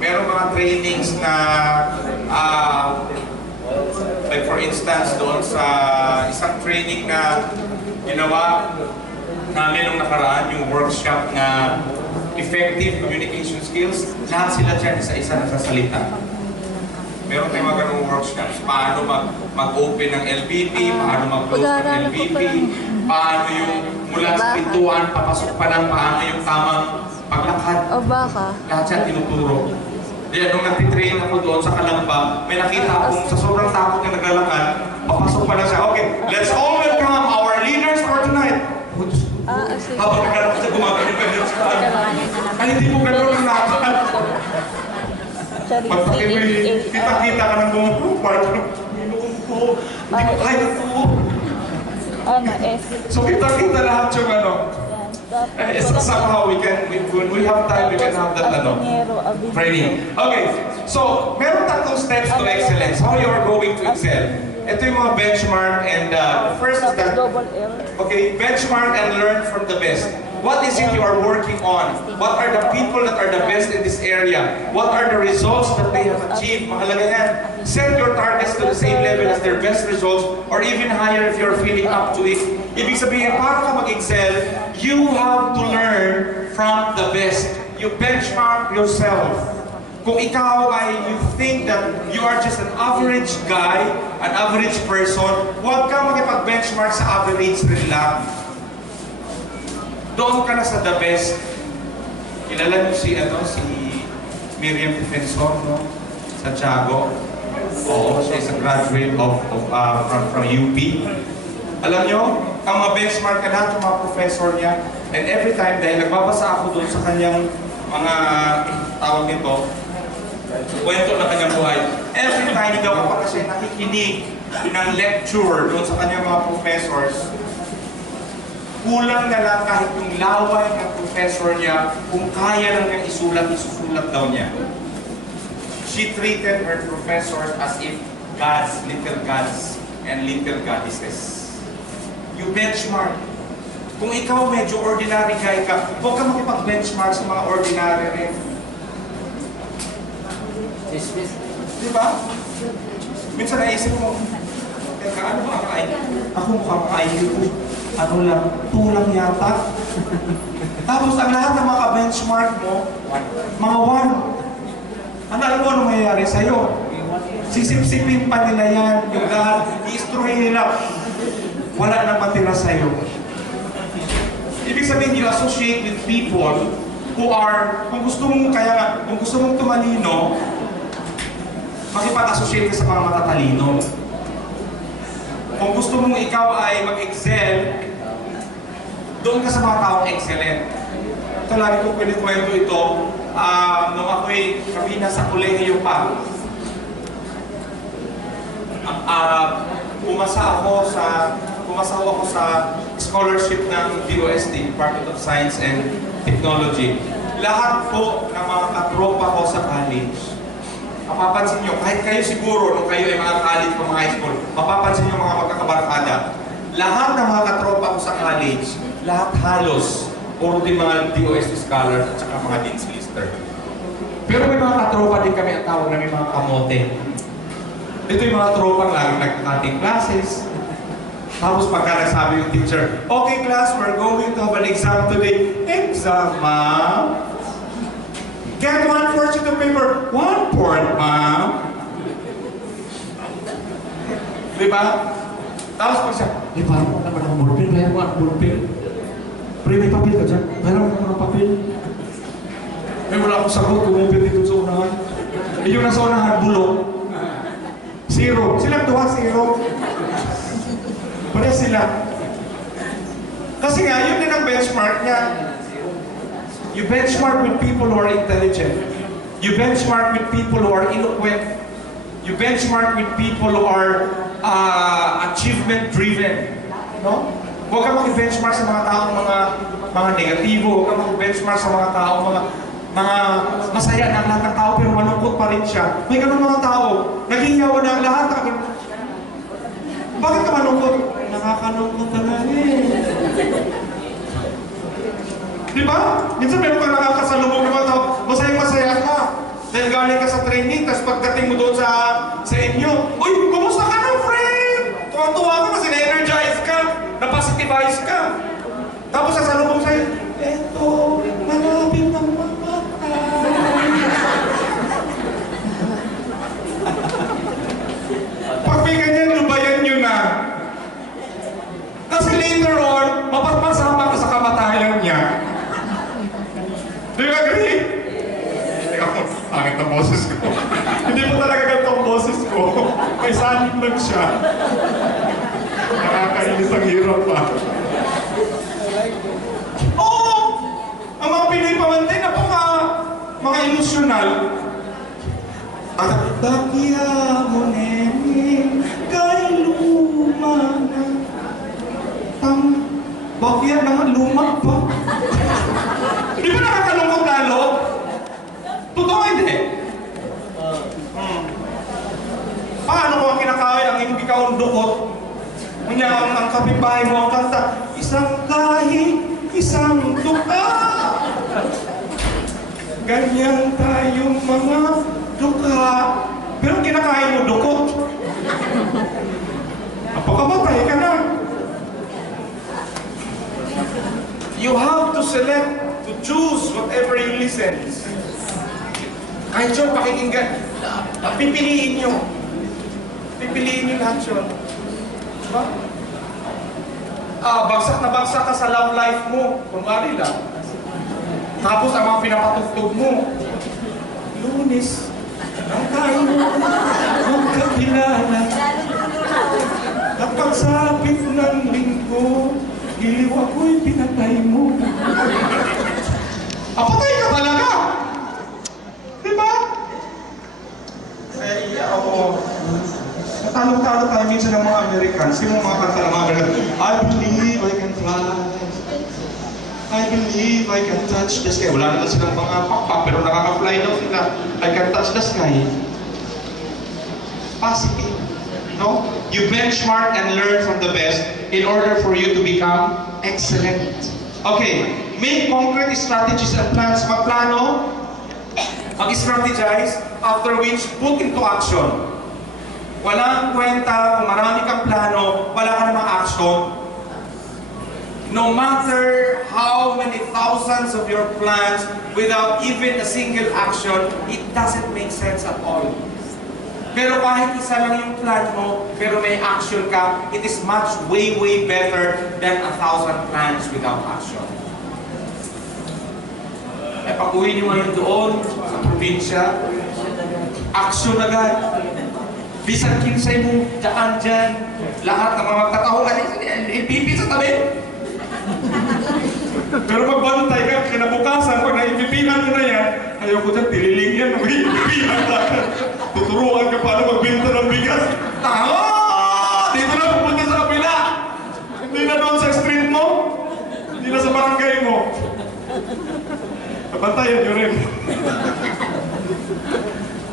Meron mga trainings na like for instance doon sa isang training na ginawa namin nung nakaraan, yung workshop na effective communication skills, lahat sila dyan isa-isa nagsasalita. Meron tayong mga ganung workshops. Paano mag-open ng LBP, paano mag-close ng LBP, paano yung mula sa pintuan, papasok pa lang, paano yung tamang paglakad. O baka? Lahat siya tinuturo. Kaya nung nagtitrain ako doon sa Kalamba, may nakita akong sa sobrang takot na naglalakad, papasok pa lang siya. Okay, let's all welcome our leaders for tonight. Habang naglalakad siya, gumagano ka din siya. Ay, hindi mo gano'n ang lakad. Kita-kita ka ng gumagano. Hindi ko kaya ito. So kita-kita lahat yung somehow we have time, we can have that training. Okay, so meron tatlong steps to excellence. How you are going to excel? Ito yung mga benchmark and first is that, okay, benchmark and learn from the best. What is it you are working on? What are the people that are the best in this area? What are the results that they have achieved? Mahalaga yan. Set your targets to the same level as their best results or even higher if you're feeling up to it. Ibig sabihin, para ka mag-excel, you have to learn from the best. You benchmark yourself. Kung ikaw ay you think that you are just an average guy, an average person, huwag kang makipag-benchmark sa average rin lang. Doon ka na sa the best. Kilala niyo si Miriam Defensor, no? Sa Tiago. Oo, siya is a graduate from UP. Alam niyo, ang ma-benchmark ka lahat yung mga professor niya. And every time, dahil nagbabasa ako doon sa kanyang mga tawag nito, kwento na kanyang buhay. Every time daw kapag kasi nakikinig ng lecture doon sa kanyang mga professors, kulang na lang kahit yung laway ng professor niya, kung kaya lang niyang isusulat daw niya. She treated her professors as if gods, little gods, and little goddesses. You benchmark. Kung ikaw medyo ordinary guy ka, huwag ka makipag-benchmark sa mga ordinary rin. Diba? Minsan naisip mo, teka, ano ba ang IQ? Ako mukhang IQ ko. Ano lang, 2 lang yata. Tapos ang lahat ng mga benchmark mo, mga 1. Alam mo ano mayayari sa'yo? Sisip-sipin pa nila yan, yung lahat, i-istruhin nila. Wala na matira sa'yo. Ibig sabihin, you associate with people who are, kung gusto mong tumalino, makipag-associate ka sa mga matatalino. Kung gusto mong ikaw ay mag-excel, doon ka sa mga taong excellent. Ito lagi kong pinikwento ito, nung kami nasa kolehiyo pa, pumasa ako sa scholarship ng DOST, Department of Science and Technology. Lahat po ng mga katropa ko sa college, mapapansin nyo, kahit kayo siguro, nung kayo ay mga college o mga high school, mapapansin nyo mga magkakabarkada, lahat ng mga katropa ko sa college, lahat halos, puro din mga DOST scholars at saka mga Dean's Lister. Pero may mga katropa din kami ang tawag na may mga kamote. Ito yung mga tropang laging nagkakating classes. Tapos pagka nagsabi yung teacher, okay class, we're going to have an exam today. Exam, ma'am? Get 1/4 sheet of paper. 1/4, ma'am? Diba? Tapos pag siya, parang mo naman ako ballpen, mayroon mo ako ballpen. Pre, may papel ka dyan? Mayroon mo ng papel. May wala akong sagot, kumupit dito sa unahan. Yung nasa unahan, bulok. 0. Silang 2, 0. Pare sila. Kasi nga, yun din ang benchmark niya. You benchmark with people who are intelligent. You benchmark with people who are eloquent. You benchmark with people who are achievement-driven. No? Huwag kang mag-benchmark sa mga taong mga negatibo. Huwag kang mag-benchmark sa mga taong mga masaya na ang lahat ng tao pero malungkot pa rin siya. May ganun mga tao. Naghihiyawan na ang lahat. Bakit ka malungkot? Nakakalungkot talaga eh. Di ba? Minsan meron kang nakakasalubong ng mga tao, masaya ka. Dahil galing ka sa training, tapos pagdating mo doon sa inyo, uy, kumusta ka na, friend? Tuwang-tuwa ka kasi na-energize ka, na-positivize ka. Tapos sasalubong sa'yo, eto, malapit ng mamatay. Pag may ganyan, lubayan nyo na. Kasi later on, mapapasama ka sa kamatayan niya. Do you agree? Teka mo, pangit ang boses ko. Hindi mo talaga ganito ang boses ko. May sanin lang siya. Nakakainis ang hirap pa. Oo! Ang mga Pinoy pamantay, mga emosyonal. Takya mo nene, kay luma na. Bakit naman luma pa? Di ba nakakalungkot lalo? Totoo hindi. Paano ko ang kinakawin ang hindi ka undukot? Ang kapitbahay mo ang kanta, isang kahit, isang dukot. ganyan tayong mga dukha. Pero kinakain mo dukot. Napakamatay ka na. You have to select, to choose whatever you listen. Kahit yun, pakikinggan. Pipiliin nyo. Pipiliin nyo lahat yun. Diba? Bagsak na bagsak ka sa love life mo. Kunwari lang. Tapos ang mga pinapatugtog mo. Lunes, ang tayo magkakilala. At pagsapit ng linggo, iliw ako'y pinatay mo. Patay ka talaga! Diba? Eh, ako. Natalo-talo tayo minsan ng mga Americans. Sino mga kanta ng mga Americans? I believe I can fly. I believe I can touch the sky. Wala naman silang mga pakpak, pero nakaka-fly daw sila. I can touch the sky. Positive. No? You benchmark and learn from the best in order for you to become excellent. Okay, make concrete strategies and plans. Magplano, mag-strategize, after which put into action. Walang kwenta kung marami kang plano, wala ka namang action. No matter how many thousands of your plans, without even a single action, it doesn't make sense at all. Pero kahit isa lang yung plan mo, pero may action ka, it is much way better than 1,000 plans without action. Eh, pag-uwi nyo ngayon doon, sa probinsya, action agad. Bisan kinsay mo, dyan, lahat ng mga magtatahuan, ipipi sa tabi. Pero magbantay ka, kinabukasan, pag naipipihan mo na yan, ayaw ko dyan, tililing yan, mag-ipipihan ka. Tuturuan ka paano magbinta ng bigas. Tama! Dito na pupunta sa kapila. Hindi na doon sa street mo. Hindi na sa barangay mo. Nabantayan nyo rin.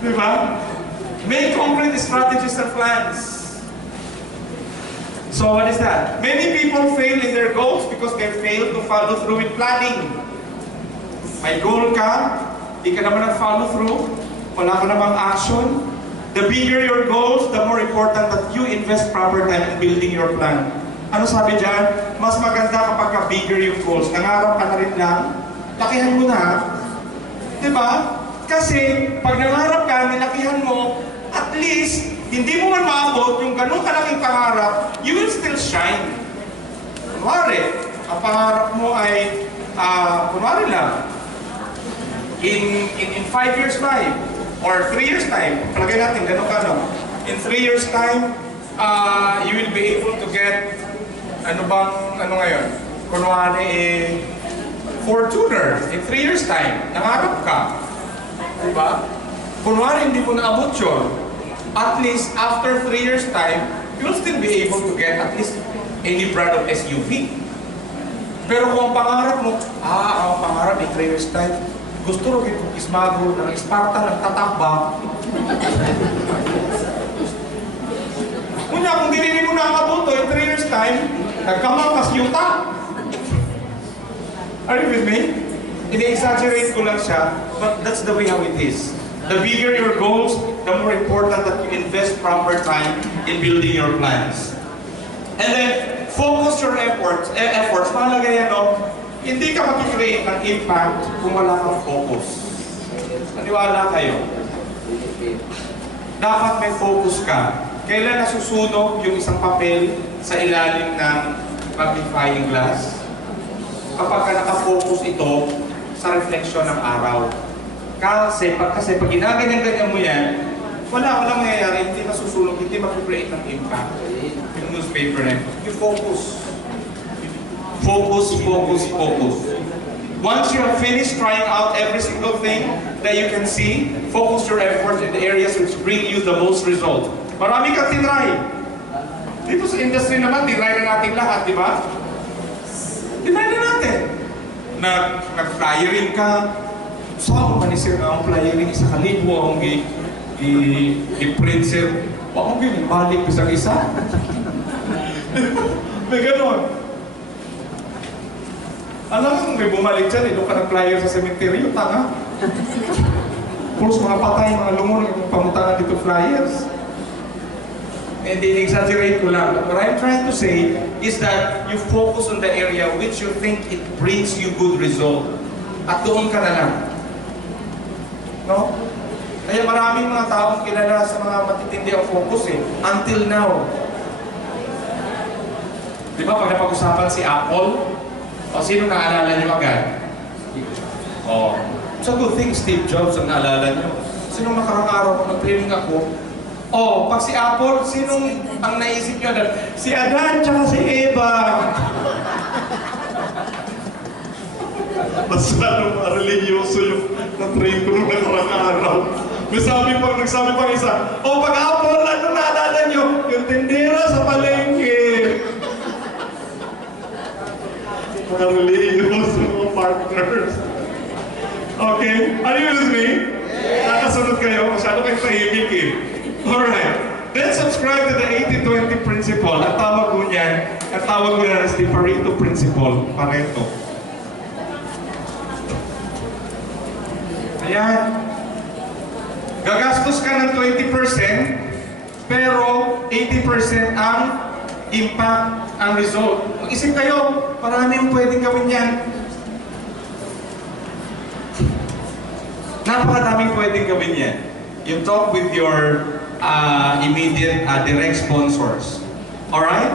Diba? Make concrete strategies and plans. So what is that? Many people fail in their goals because they fail to follow through with planning. May goal ka, di ka naman nag-follow through, wala ka namang action. The bigger your goals, the more important that you invest proper time in building your plan. Ano sabi dyan? Mas maganda kapag ka bigger yung goals. Nangarap ka na rin lang, lakihan mo na. Diba? Kasi pag nangarap ka, nilakihan mo, at least, hindi mo man maabot yung ganun kalaking pangarap, you will still shine. Kunwari, ang pangarap mo ay, kunwari lang, in 5 years time, or 3 years time, palagay natin, ganun ka, no? In 3 years time, you will be able to get, ano ngayon? Kunwari, Fortuner, in 3 years time, nangarap ka. Diba? Kunwari, hindi mo naabot yun. At least, after 3 years time, you'll still be able to get at least any brand of SUV. Pero kung ang pangarap mo, ang pangarap in 3 years time, gusto rin itong ismago, ng Sparta, ng tatakba. Kunya, kung dinili mo na ang abuto in 3 years time, nagkamangkas yuta. Are you with me? Ini-exaggerate ko lang siya, but that's the way how it is. The bigger your goals, the more important that you invest proper time in building your plans. And then, focus your efforts. Mahalaga yan, no? Hindi ka mag-create ng impact kung wala kang focus. Naniwala kayo. Dapat may focus ka. Kailan nasusunog yung isang papel sa ilalim ng magnifying glass? Kapag ka nakafocus ito sa refleksyon ng araw. Kasi pag ginaganyan-ganyan mo yan, walang mangyayari, hindi masusunog, hindi mag-create ng impact. Yung newspaper na you focus. Focus. Once you have finished trying out every single thing that you can see, focus your efforts in the areas which bring you the most result. Marami kang tinry. Dito sa industry naman, tinry na natin lahat, di ba? Tinry na natin. Nag-flyering ka, saan manisir na ang flyering, isa kalibo ang i-print sir. Huwag mong balik isang isa. May ganon. Alam mo, may bumalik dyan, doon ka nag-flyer sa cemetery, tanga. Puros mga patay, mga lumon, pamutangan dito flyers. And in-exaggerate ko lang. But what I'm trying to say is that you focus on the area which you think it brings you good result. At doon ka na lang. No? Kaya maraming mga taong kilala sa mga matitindi ang focus eh. Until now. Di ba pag napag-usapan si Apple, o sino naalala nyo agad? Oh, it's a good thing Steve Jobs ang naalala nyo. Sinong makarang araw kung nag-training ako? Oh, pag si Apple, sinong ang naisip nyo agad? Si Adan tsaka si Eva. Masyado mga religyoso yung na-train ko nung nakarang araw. Nagsabi pang isa, oh, pag Apple, ano naalala nyo? Yung tindera sa palengke. Mga religyoso, mga partners. Okay? Are you with me? Nakasunod kayo? Masyado kayong tahimik eh. Alright. Then subscribe to the 80-20 principle. Ang tawag ko niyan is the Pareto principle. Pareto. Ayan. Gagastos ka ng 20%, pero 80% ang impact, ang result. Mag-isip kayo, maraming pwedeng gawin yan. Napakadaming pwedeng gawin yan. You talk with your immediate direct sponsors. Alright?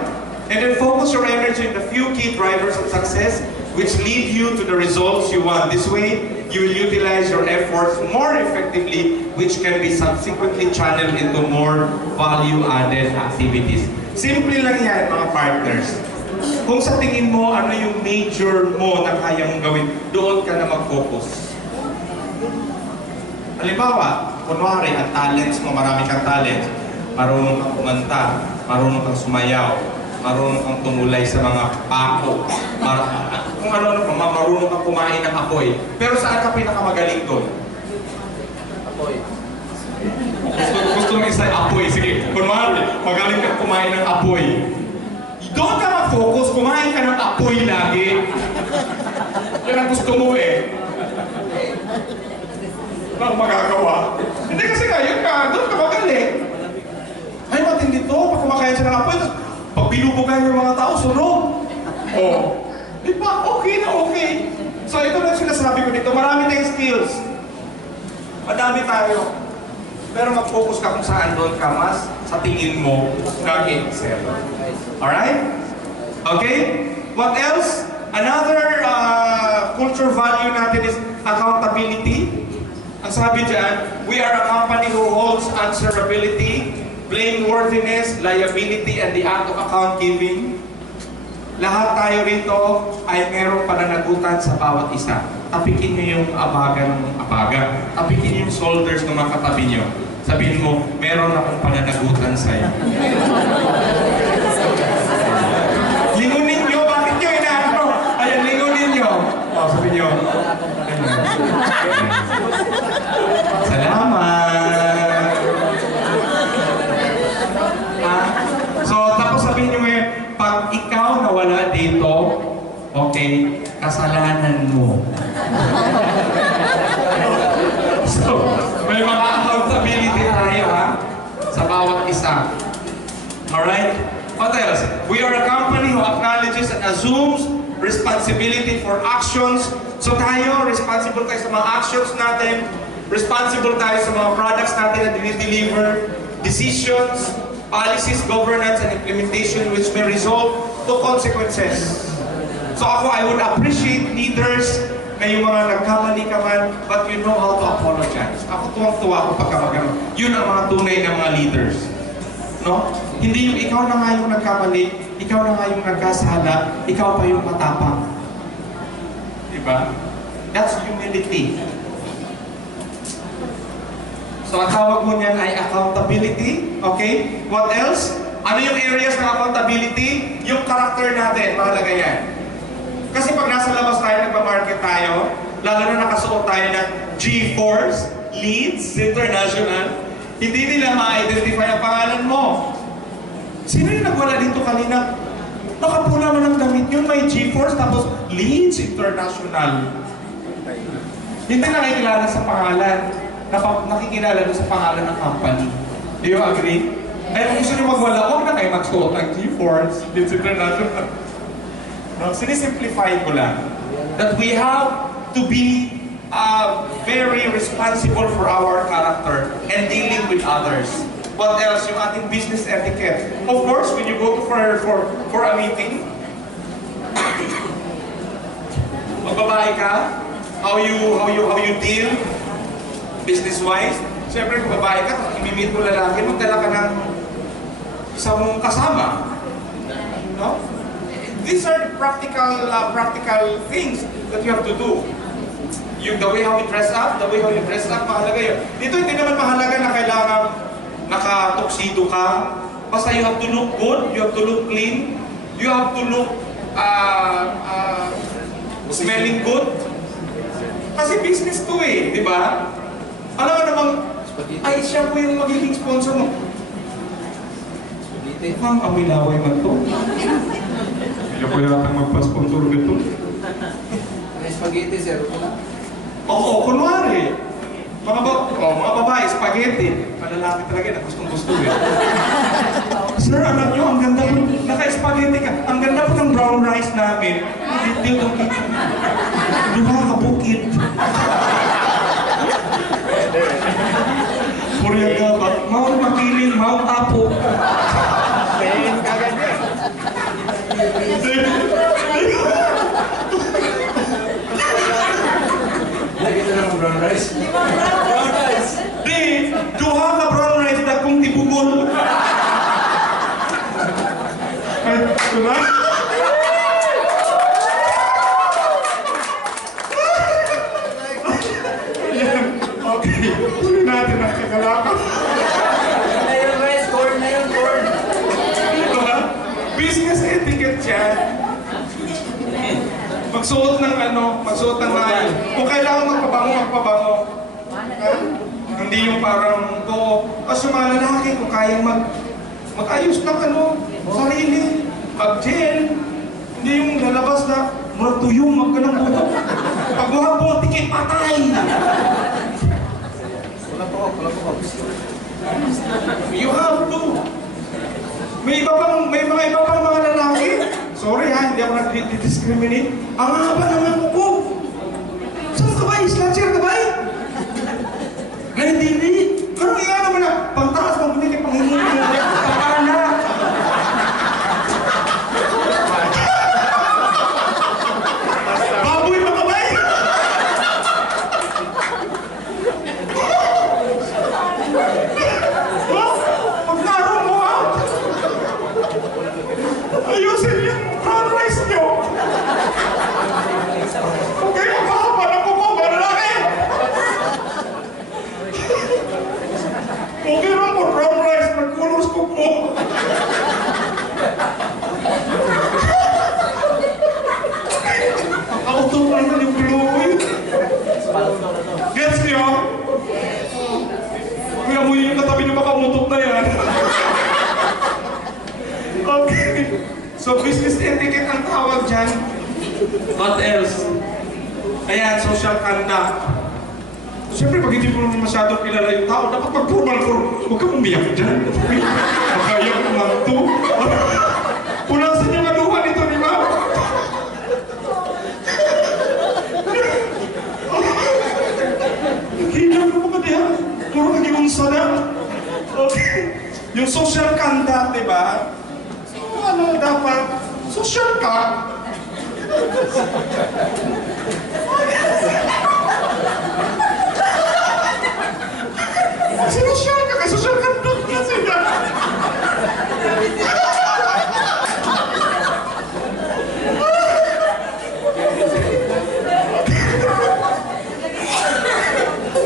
And then focus your energy on the few key drivers of success which lead you to the results you want. This way, you will utilize your efforts more effectively, which can be subsequently channeled into more value-added activities. Simple lang yan, mga partners. Kung sa tingin mo, ano yung major mo na kaya mong gawin, doon ka na mag-focus. Halimbawa, kunwari, ang talents mo, marami kang talents. Marunong kang kumanta, marunong kang sumayaw, marunong kang tumulay sa mga pako, kung marunong kang kumain ng apoy. Pero saan ka pinakamagaling doon? Apoy. Gusto mo isa apoy. Sige, kunwari, magaling kang kumain ng apoy. Doon ka mag-focus, kumain ka ng apoy lagi. Yan ang gusto mo eh. Ano magagawa? Hindi kasi ngayon ka, doon ka magaling. Ay, matindi to, pag kumakain siya ng apoy, pag binubugan yung mga tao, sunog. Oh. Di ba? Okay na okay. So ito na sinasabi ko dito, marami tayong skills. Madami tayo. Pero mag-focus ka kung saan doon ka mas sa tingin mo nag-excel. Alright? Okay? What else? Another culture value natin is accountability. Ang sabi dyan, we are a company who holds answerability, blameworthiness, liability, and the act of account giving. Lahat tayo rito ay merong pananagutan sa bawat isa. Tapikin niyo yung abaga ng abaga. Tapikin niyo yung shoulders ng mga katabi niyo. Sabihin mo, meron akong pananagutan sa'yo. Lingunin niyo, bakit niyo inaano? Ayan, lingunin niyo. O, sabihin niyo. Salamat! So, tapos sabihin niyo ngayon, pag ikaw nawala dito, okay, kasalanan mo. So, may mga accountability tayo ha, sa bawat isa. Alright? What else? We are a company who acknowledges and assumes responsibility for actions. So tayo, responsible tayo sa mga actions natin, responsible tayo sa mga products natin na dinideliver, decisions, policies, governance, and implementation which may result to consequences. So ako, I would appreciate leaders na yung mga nagkamali ka man, but you know how to apologize. Ako tuwang-tuwa ako pagka magano. Yun ang mga tunay na mga leaders. No? Hindi yung ikaw na nga yung nagkamali, ikaw na nga yung nagkasala, ikaw pa yung matapang. Diba? That's humility. So ang tawag mo niyan ay accountability. Okay? What else? Ano yung areas ng accountability? Yung character natin, mahalaga yan. Kasi pag nasa labas tayo, nagpa-market tayo, lalo na nakasuot tayo ng G-Force, Leeds International, hindi nila ma-identify ang pangalan mo. Sino yung nagwala dito kanina? Nakapula mo ng damit yun, may G-Force, tapos Leeds International. Hindi nakikilala sa pangalan. Nakikilala doon sa pangalan ng company. Do you agree? Ay, kung gusto nyo magwala, huwag na kayo magsuot ng G-Force. It's international. No, sinisimplify ko lang. That we have to be very responsible for our character and dealing with others. What else? Yung ating business etiquette. Of course, when you go to for a meeting, magbabae ka, how you deal business-wise. Siyempre, kung babae ka, kung imimit mo lalaki, magdala ka ng isang mong kasama. No? These are practical things that you have to do. The way how you dress up, mahalaga yun. Dito hindi naman mahalaga na kailangan naka-tuxedo ka. Basta you have to look good, you have to look clean, you have to look smelling good. Kasi business to eh, di ba? Alam mo namang, ay siya po yung magiging sponsor mo. Ma'am, amilaway man to. Hindi ko yata magpa-sponsor nito. May spaghetti, sir. Oo, kunwari. Mga babae, spaghetti. Malalaki talaga na gustong-gusto eh. Sir, alam nyo, ang ganda po, naka-spaghetti ka. Ang ganda po ng brown rice namin. Dito, di ba kabukid? Purya ka ba? Mau makiling, mau apo. Pain kagad yan. Lagi ito ng brown rice. Brown rice. Di, duha ka brown rice na kung tibugol. Diba? Okay, tuloy natin ang kakalakang. Na yung rice, corn na yung corn. Diba? Business etiquette yan. Magsuot ng magsuot ng maayos. Kung kailangan magpabango. Ha? Hindi yung parang kasi yung mga lalaki, kung kayang mag-ayos ng sarili, mag-gel, hindi yung lalabas na murag tuyong, magkanang buhok. Pag buhok po, tikip, patay! Wala po. You have to. May mga iba pang mga lalaki. Sorry ha, hindi ako nag-discriminate. Ang haba naman ko. Saan ka ba? Slancher ka ba? Ay, hindi. Anong iya naman na? Pangtaas mo, hindi kayo panghingi. Pakana. Baboy pa ka ba? Pagkaroon mo ha? Ayusin yung brown rice nyo. Okay, magkakapa na po ko, malalaki. Okay lang po, brown rice, mag-colors ko po. Nakauto pa naman yung glowy. Gets niyo? Kaya mo yung katabi niyo baka umutot na yan. Okay. So, business etiquette ang tawag dyan. What else? Ayan, social conduct. Siyempre, pag hindi mo naman masyadong kilala yung tao, dapat mag-formal. Huwag kang umiyak dyan. Makayak naman ito. Punasan niyo nga luha nito, di ba? Hilang mo ba diyan? Puro nag-iunsa na. Okay. Yung social conduct, di ba? Dapat social ka. Social ka kay social conduct kasi na.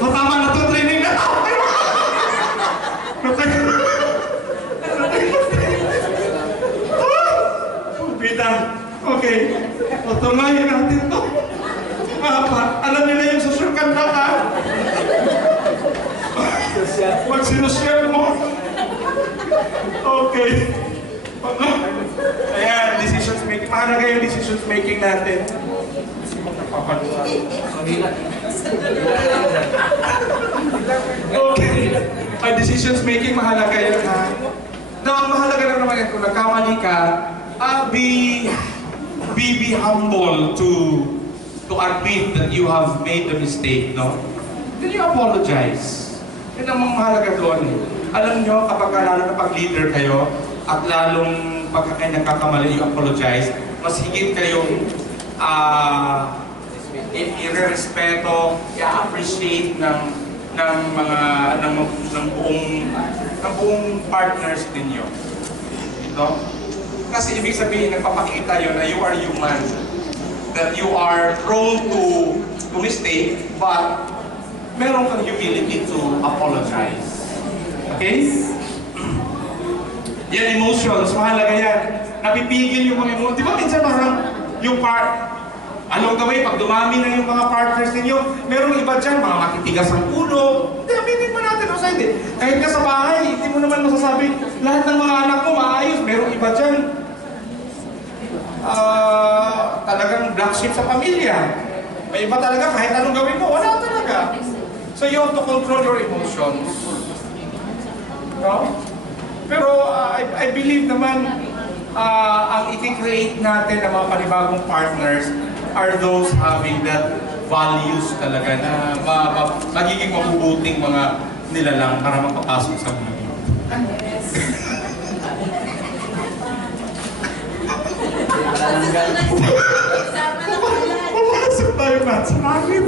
Matama na to, training na to. Okay. Tutunayin natin to. Alam nila yung social conduct ha? Pag sinushare mo. Okay. Ayan, decisions making. Mahalaga yung decisions making natin. Mahila. Okay. Decisions making, mahalaga yan ha. No, ang mahalaga lang naman yan, kung nagkamali ka, be humble to admit that you have made a mistake, no? Then you apologize. Yan ang mahalaga doon. Alam nyo, kapag lalo na pag-leader kayo, at lalong pagka kayo nagkakamali, you apologize, mas higit kayong i-respeto, i-appreciate ng buong partners ninyo. No? Kasi ibig sabihin, nagpapakita yun na you are human. That you are prone to mistake, but meron kang humility to apologize. Okay? Yan, emotions, mahalaga yan. Napipigil yung mga emotions. Di ba minsan parang yung along the way, pag dumami na yung mga partners ninyo, merong iba dyan, mga matitigas ang ulo. Hindi, aminin mo natin, o hindi. Kahit ka sa bahay, hindi mo naman masasabi, lahat ng mga anak mo maayos. Merong iba dyan, talagang black sheep sa pamilya. May iba talaga, kahit anong gawin mo, wala talaga. So you have to control your emotions. No? Pero I believe naman, ang i-create natin ng mga panibagong partners are those having that values talaga na magiging mabubuting mga nilalang para makapasok sa buhay. Pumasok tayo na sa langit.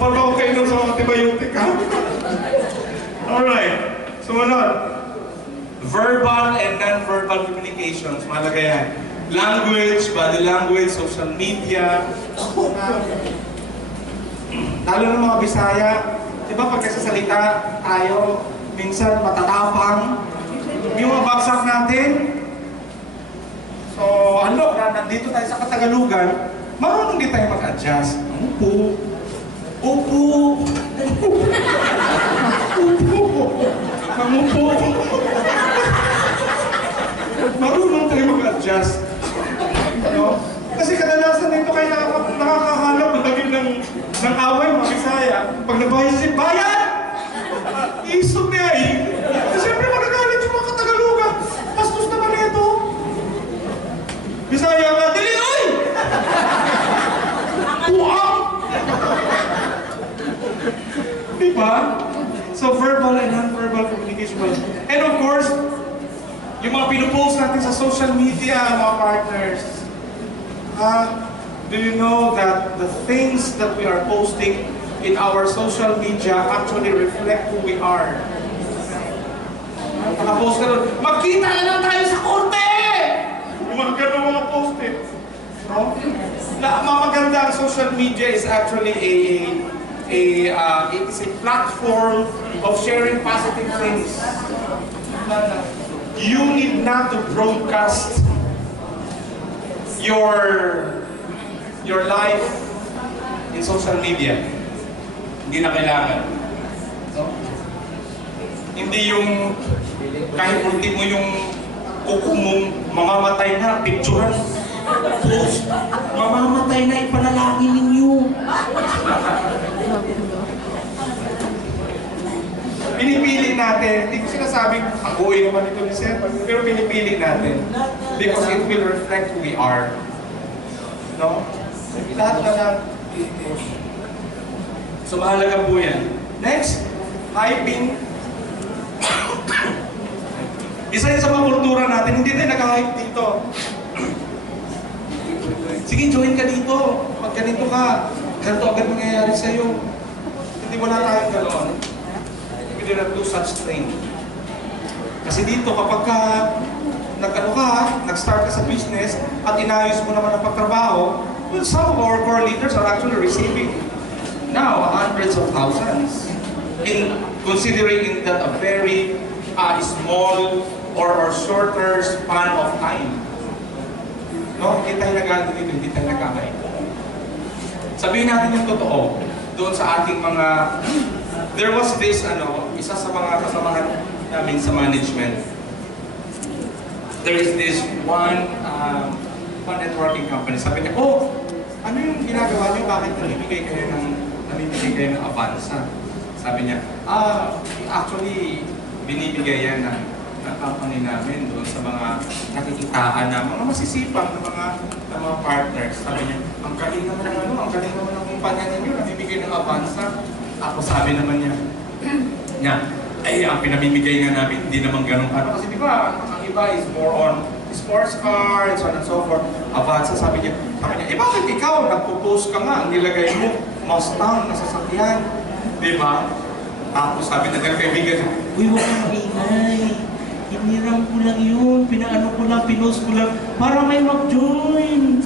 Parang ako kayo sa antibiotic, ha? Alright. Sumunod. Verbal and non-verbal communications. Mahalaga yan. Language, body language, social media. Lalo ng mga Bisaya. Diba pag nagsasalita tayo, minsan matatapang. Yung mga bagsak natin. So, nandito tayo sa Katagalugan, marunong din tayo mag-adjust. Upo. Upo. Upo. Upo. Marunong tayo mag-adjust. No? Kasi kadalasan dito kayo nakakahanap ng daging ng away, mga Bisaya. Pag nabayad siya, bayan! Isog niya eh. Siyempre magagalit yung mga Katagalugan. Pastos naman ito. Bisaya nga, dili, oy! Uang! Diba? So verbal and non-verbal communication. And of course, yung mga pinupost natin sa social media, mga partners, do you know that the things that we are posting in our social media actually reflect who we are? Nakapost ka doon, magkita na lang tayo sa korte! Yung mga ganun mga posted. No? Maganda ang social media is actually it is a platform of sharing positive things. You need not to broadcast your life in social media. Hindi na kailangan. No? Hindi yung kahit ultimo yung kuko mong mamamatay na, picturean, post, mamamatay na, ipanalangin ninyo. Pinipili natin, hindi ko sinasabing ang buhay naman ito ni Sir, pero pinipili natin because it will reflect who we are. No? Lahat na lang. So mahalaga po yan. Next, hyping. Isa yun sa mga kultura natin, hindi tayo nag-hype dito. Sige, join ka dito. Pag ganito ka, ganito agad mangyayari sa'yo. Hindi wala tayong ganoon. We do not do such thing. Kasi dito, kapag nag-start ka sa business at inayos mo naman ang pagtrabaho, well, some of our core leaders are actually receiving now hundreds of thousands. In considering that a very small or shorter span of time. No? Hindi tayo nag-ano dito, hindi tayo nagkamay. Sabihin natin yung totoo doon sa ating mga... There was this, isa sa mga kasamahan namin sa management. there is this one networking company. Sabi niya, oh, ano yung ginagawa niyo? Bakit namimigay kayo ng avansa? Sabi niya, actually, binibigay yan ng company namin doon sa mga nakikitaan na mga masisipang na mga partners. Sabi niya, ang galing naman ng kumpanya ninyo, namimigay ng avansa. Ako sabi naman niya, ang pinamimigay nga namin, hindi naman ganun ano. Kasi di ba, ang iba is more on sports car, and so on and so forth. Avanza, sabi niya, bakit ikaw, nagpo-post ka nga, ang nilagay mo, Mustang, nasasakyan. Di ba? Tapos sabi na kaibigan, uy, huwag kang maingay. Hiniram ko lang yun, pinost ko lang, para may mag-join.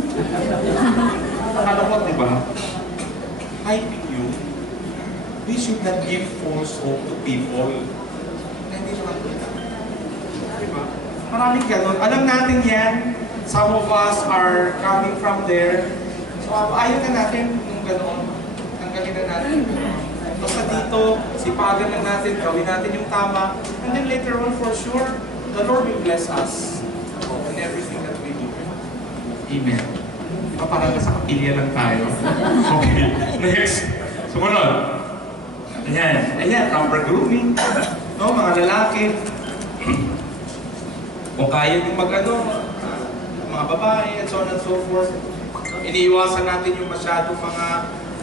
Ano ko, di ba? Hyping you, we should not give false hope to people. Hindi naman kita. Di ba? Maraming ganun. Alam natin yan. Some of us are coming from there. So, ayaw na natin yung gano'n. Tanggalin na natin. Basta dito, sipagan na natin, gawin natin yung tama. And then later on, for sure, the Lord will bless us in everything that we do. Amen. Di ba parang nasa kapilya lang tayo? Okay. Next. Sumunod. Ayan, proper grooming. No, mga lalaki. Kung kaya yung mga babae, and so on and so forth. Iniiwasan natin yung masyadong mga,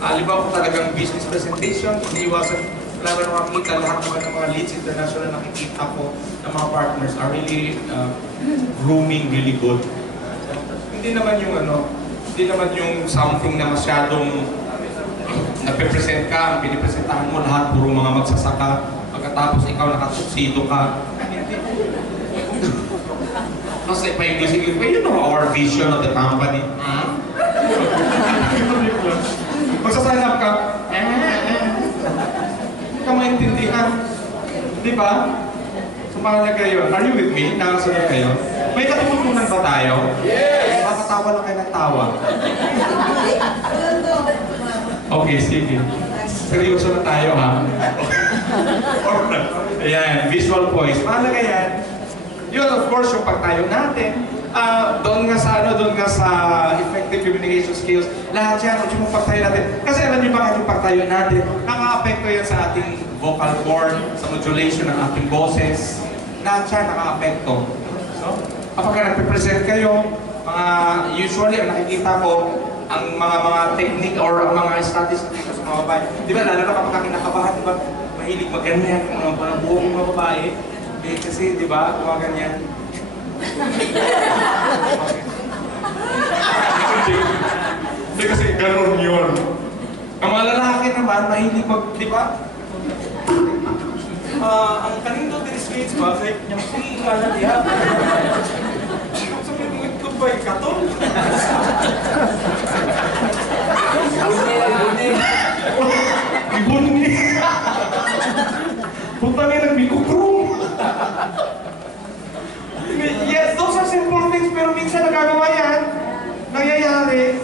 halimbawa kung talagang business presentation, iniiwasan, wala na makikita lahat naman ng mga leads international na nakikita ko ng mga partners are really grooming really good. Hindi naman yung something na masyadong nagpe-present ka, pinipresentahan mo lahat, puro mga magsasaka, pagkatapos ikaw nakatuksido ka. Kasi pa yung music, you know our vision of the company. Magsasanap ka, hindi ka maintindihan. Di ba? Sumalaga yun. Are you with me? Nakasunod kayo? May katutunan ba tayo? Yes! Makatawa lang kayo ng tawa. Okay, sige. Seryoso na tayo, ha? Ayan, visual voice. Mahalaga yan. Yun, of course, yung pagtayo natin. Doon nga sa effective communication skills, lahat yan, yung pagtayo natin. Kasi alam niyo ba yung pagtayo natin, naka-apekto yan sa ating vocal cord, sa modulation ng ating boses. Lahat yan naka-apekto. So, kapag nagpe-present kayo, usually, ang nakikita ko, ang mga technique or ang mga statistics sa mga babae. Di ba, lalo na kapag kinakabahan, di ba, mahilig magganyan, mga buhok ng mga babae. Kasi, di ba, gumaganyan. Hindi kasi gano'n yun. Ang mga lalaki naman, mahilig di ba? Ang kanino dinisgates ba, like, yung pangingala niya. Sabi mo, ito ba yung katol? Ibuni. Punta nga nagbikukrong. Yes, those are simple things, pero minsan nagagawa yan. Nangyayari.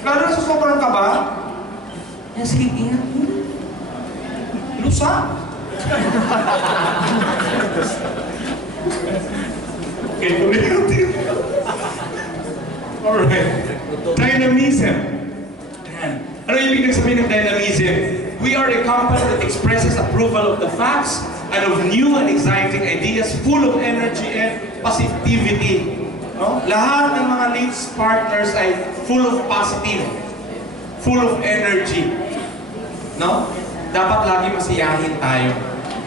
Lalo na sa sobrang kaba. Yan, sige, ingat mo. Lusa. Okay, tuloy natin. Alright. Dynamism. Ano yung ibig sabihin ng dynamism? We are a company that expresses approval of the facts and of new and exciting ideas, full of energy and positivity. No? Lahat ng mga leads partners ay full of positive, full of energy. No? Dapat lagi masiyahin tayo.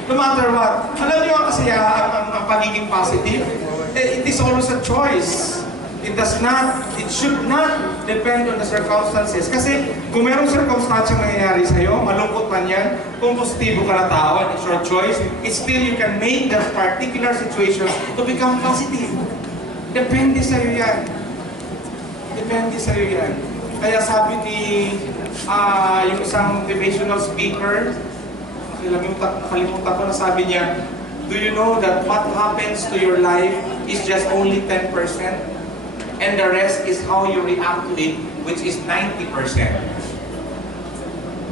No matter what. Alam niyo ang kasiyahan, ang pagiging positive? It is always a choice. It should not depend on the circumstances. Kasi kung merong circumstance yung nangyayari sa'yo, malungkot man yan, kung positibo ka na tao and it's your choice, it's still you can make that particular situation to become positive. Depende sa'yo yan. Depende sa'yo yan. Kaya sabi ni yung isang motivational speaker, nakalimutan ko na sabi niya, do you know that what happens to your life is just only 10%? And the rest is how you react to it, which is 90%.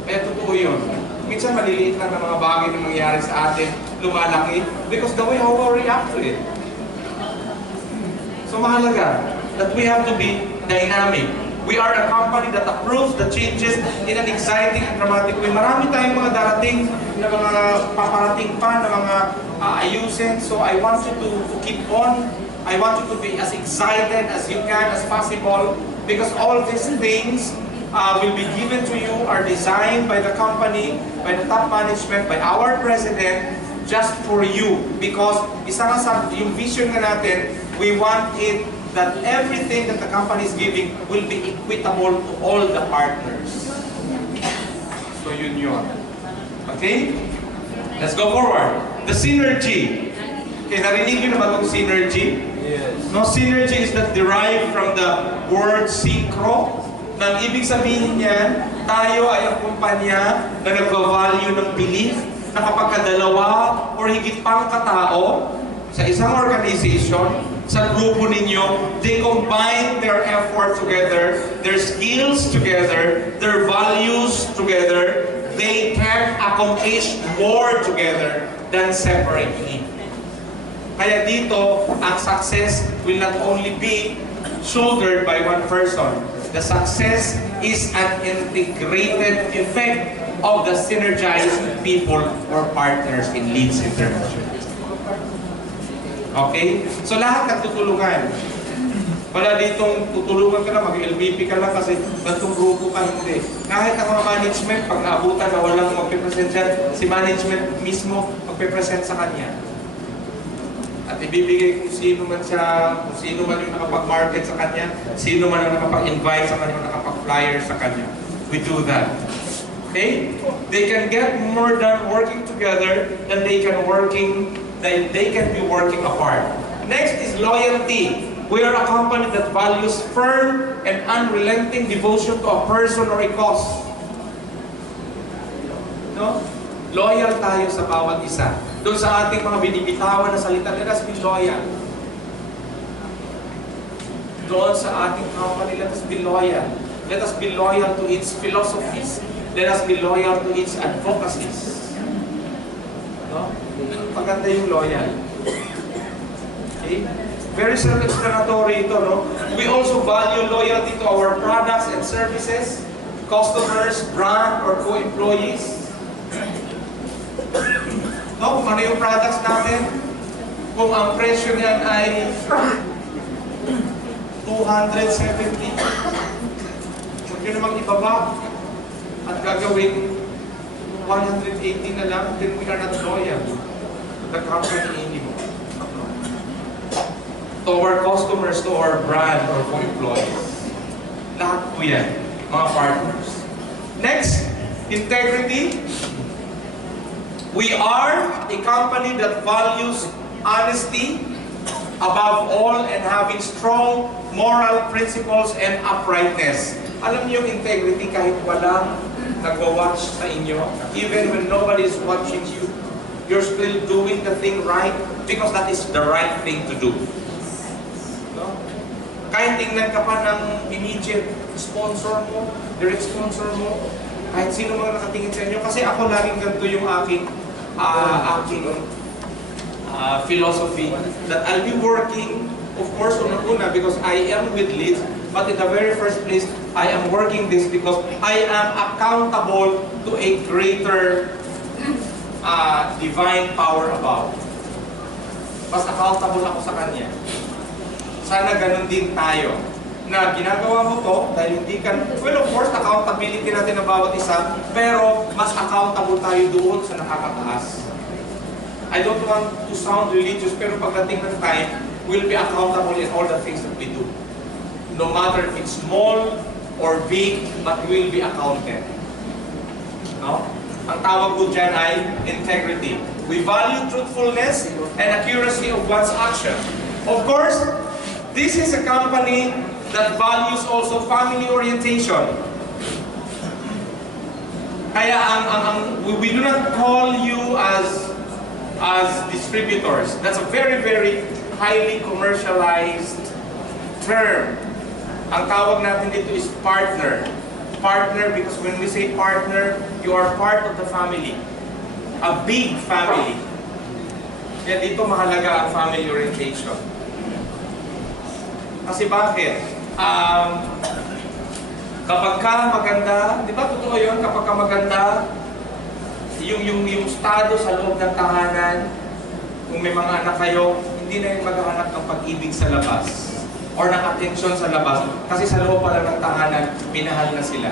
Kaya totoo yun. Minsan maliliit lang ng mga bagay na mangyayari sa atin, lumalaki, because the way how we react to it. So mahalaga that we have to be dynamic. We are a company that approves the changes in an exciting and dramatic way. Marami tayong mga darating na mga paparating pa, na mga ayusin. So I want you to keep on. I want you to be as excited as you can, as possible, because all these things will be given to you, are designed by the company, by the top management, by our president, just for you. Because isa nga sa yung vision nga natin, we want it that everything that the company is giving will be equitable to all the partners. So yun yun. Okay? Let's go forward. The synergy. Okay, narinig nyo na ba itong synergy? Yes. No, synergy is that derived from the word synchro. Nang ibig sabihin niyan, tayo ay ang kumpanya na nagva-value ng belief na kapag kadalawa or higit pang katao sa isang organization, sa grupo ninyo, they combine their effort together, their skills together, their values together, they can accomplish more together than separately. Kaya dito, ang success will not only be shouldered by one person. The success is an integrated effect of the synergized people or partners in Leeds International. Okay? So lahat nagtutulungan. Wala ditong tutulungan ka na, mag-LVP ka lang kasi gantong grupo ka, hindi. Kahit ang mga management, pag naabutan na walang magpipresent dyan, si management mismo magpipresent sa kanya. At ibibigay kung sino man siya, kung sino man yung nakapag-market sa kanya, sino man yung nakapag-invite sa kanya, nakapag-flyer sa kanya. We do that. Okay? They can get more done working together than they can be working apart. Next is loyalty. We are a company that values firm and unrelenting devotion to a person or a cause. No? Loyal tayo sa bawat isa. Doon sa ating mga binibitawan na salita, let us be loyal. Doon sa ating company, let us be loyal. Let us be loyal to its philosophies. Let us be loyal to its advocacies. No? Maganda yung loyal. Okay? Very self-explanatory ito, no? We also value loyalty to our products and services, customers, brand, or co-employees. No? Kung ano yung products natin, kung ang presyo niyan ay 270, huwag nyo namang ibaba at gagawin 180 na lang, then we are not loyal to the company anymore. To our customers, to our brand, or to employees. Lahat po yan, mga partners. Next, integrity. We are a company that values honesty above all and having strong moral principles and uprightness. Alam niyo yung integrity kahit walang nagwa-watch sa inyo, even when nobody is watching you, you're still doing the thing right because that is the right thing to do. No? Kahit tingnan ka pa ng immediate sponsor mo, direct sponsor mo, kahit sino mga nakatingin sa inyo, kasi ako laging ganito yung aking philosophy that I'll be working, of course, unang-una because I am with Leeds, but in the very first place, I am working this because I am accountable to a greater divine power above. Mas accountable ako sa Kanya. Sana ganun din tayo. Na ginagawa mo to dahil hindi ka, well of course, accountability natin ng bawat isa, pero mas accountable tayo doon sa nakakataas. I don't want to sound religious, pero pagdating ng time, we'll be accountable in all the things that we do. No matter if it's small or big, but we'll be accounted. No? Ang tawag ko dyan ay integrity. We value truthfulness and accuracy of one's action. Of course, this is a company that values also family orientation. Kaya we do not call you as distributors. That's a very, very highly commercialized term. Ang tawag natin dito is partner. Partner because when we say partner, you are part of the family. A big family. Kaya dito mahalaga ang family orientation. Kasi bakit? Kapag ka maganda, di ba totoo yun? Kapag ka maganda, yung estado sa loob ng tahanan, kung may mga anak kayo, hindi na yung maghahanap ng pag-ibig sa labas or ng atensyon sa labas. Kasi sa loob pala ng tahanan, minahal na sila.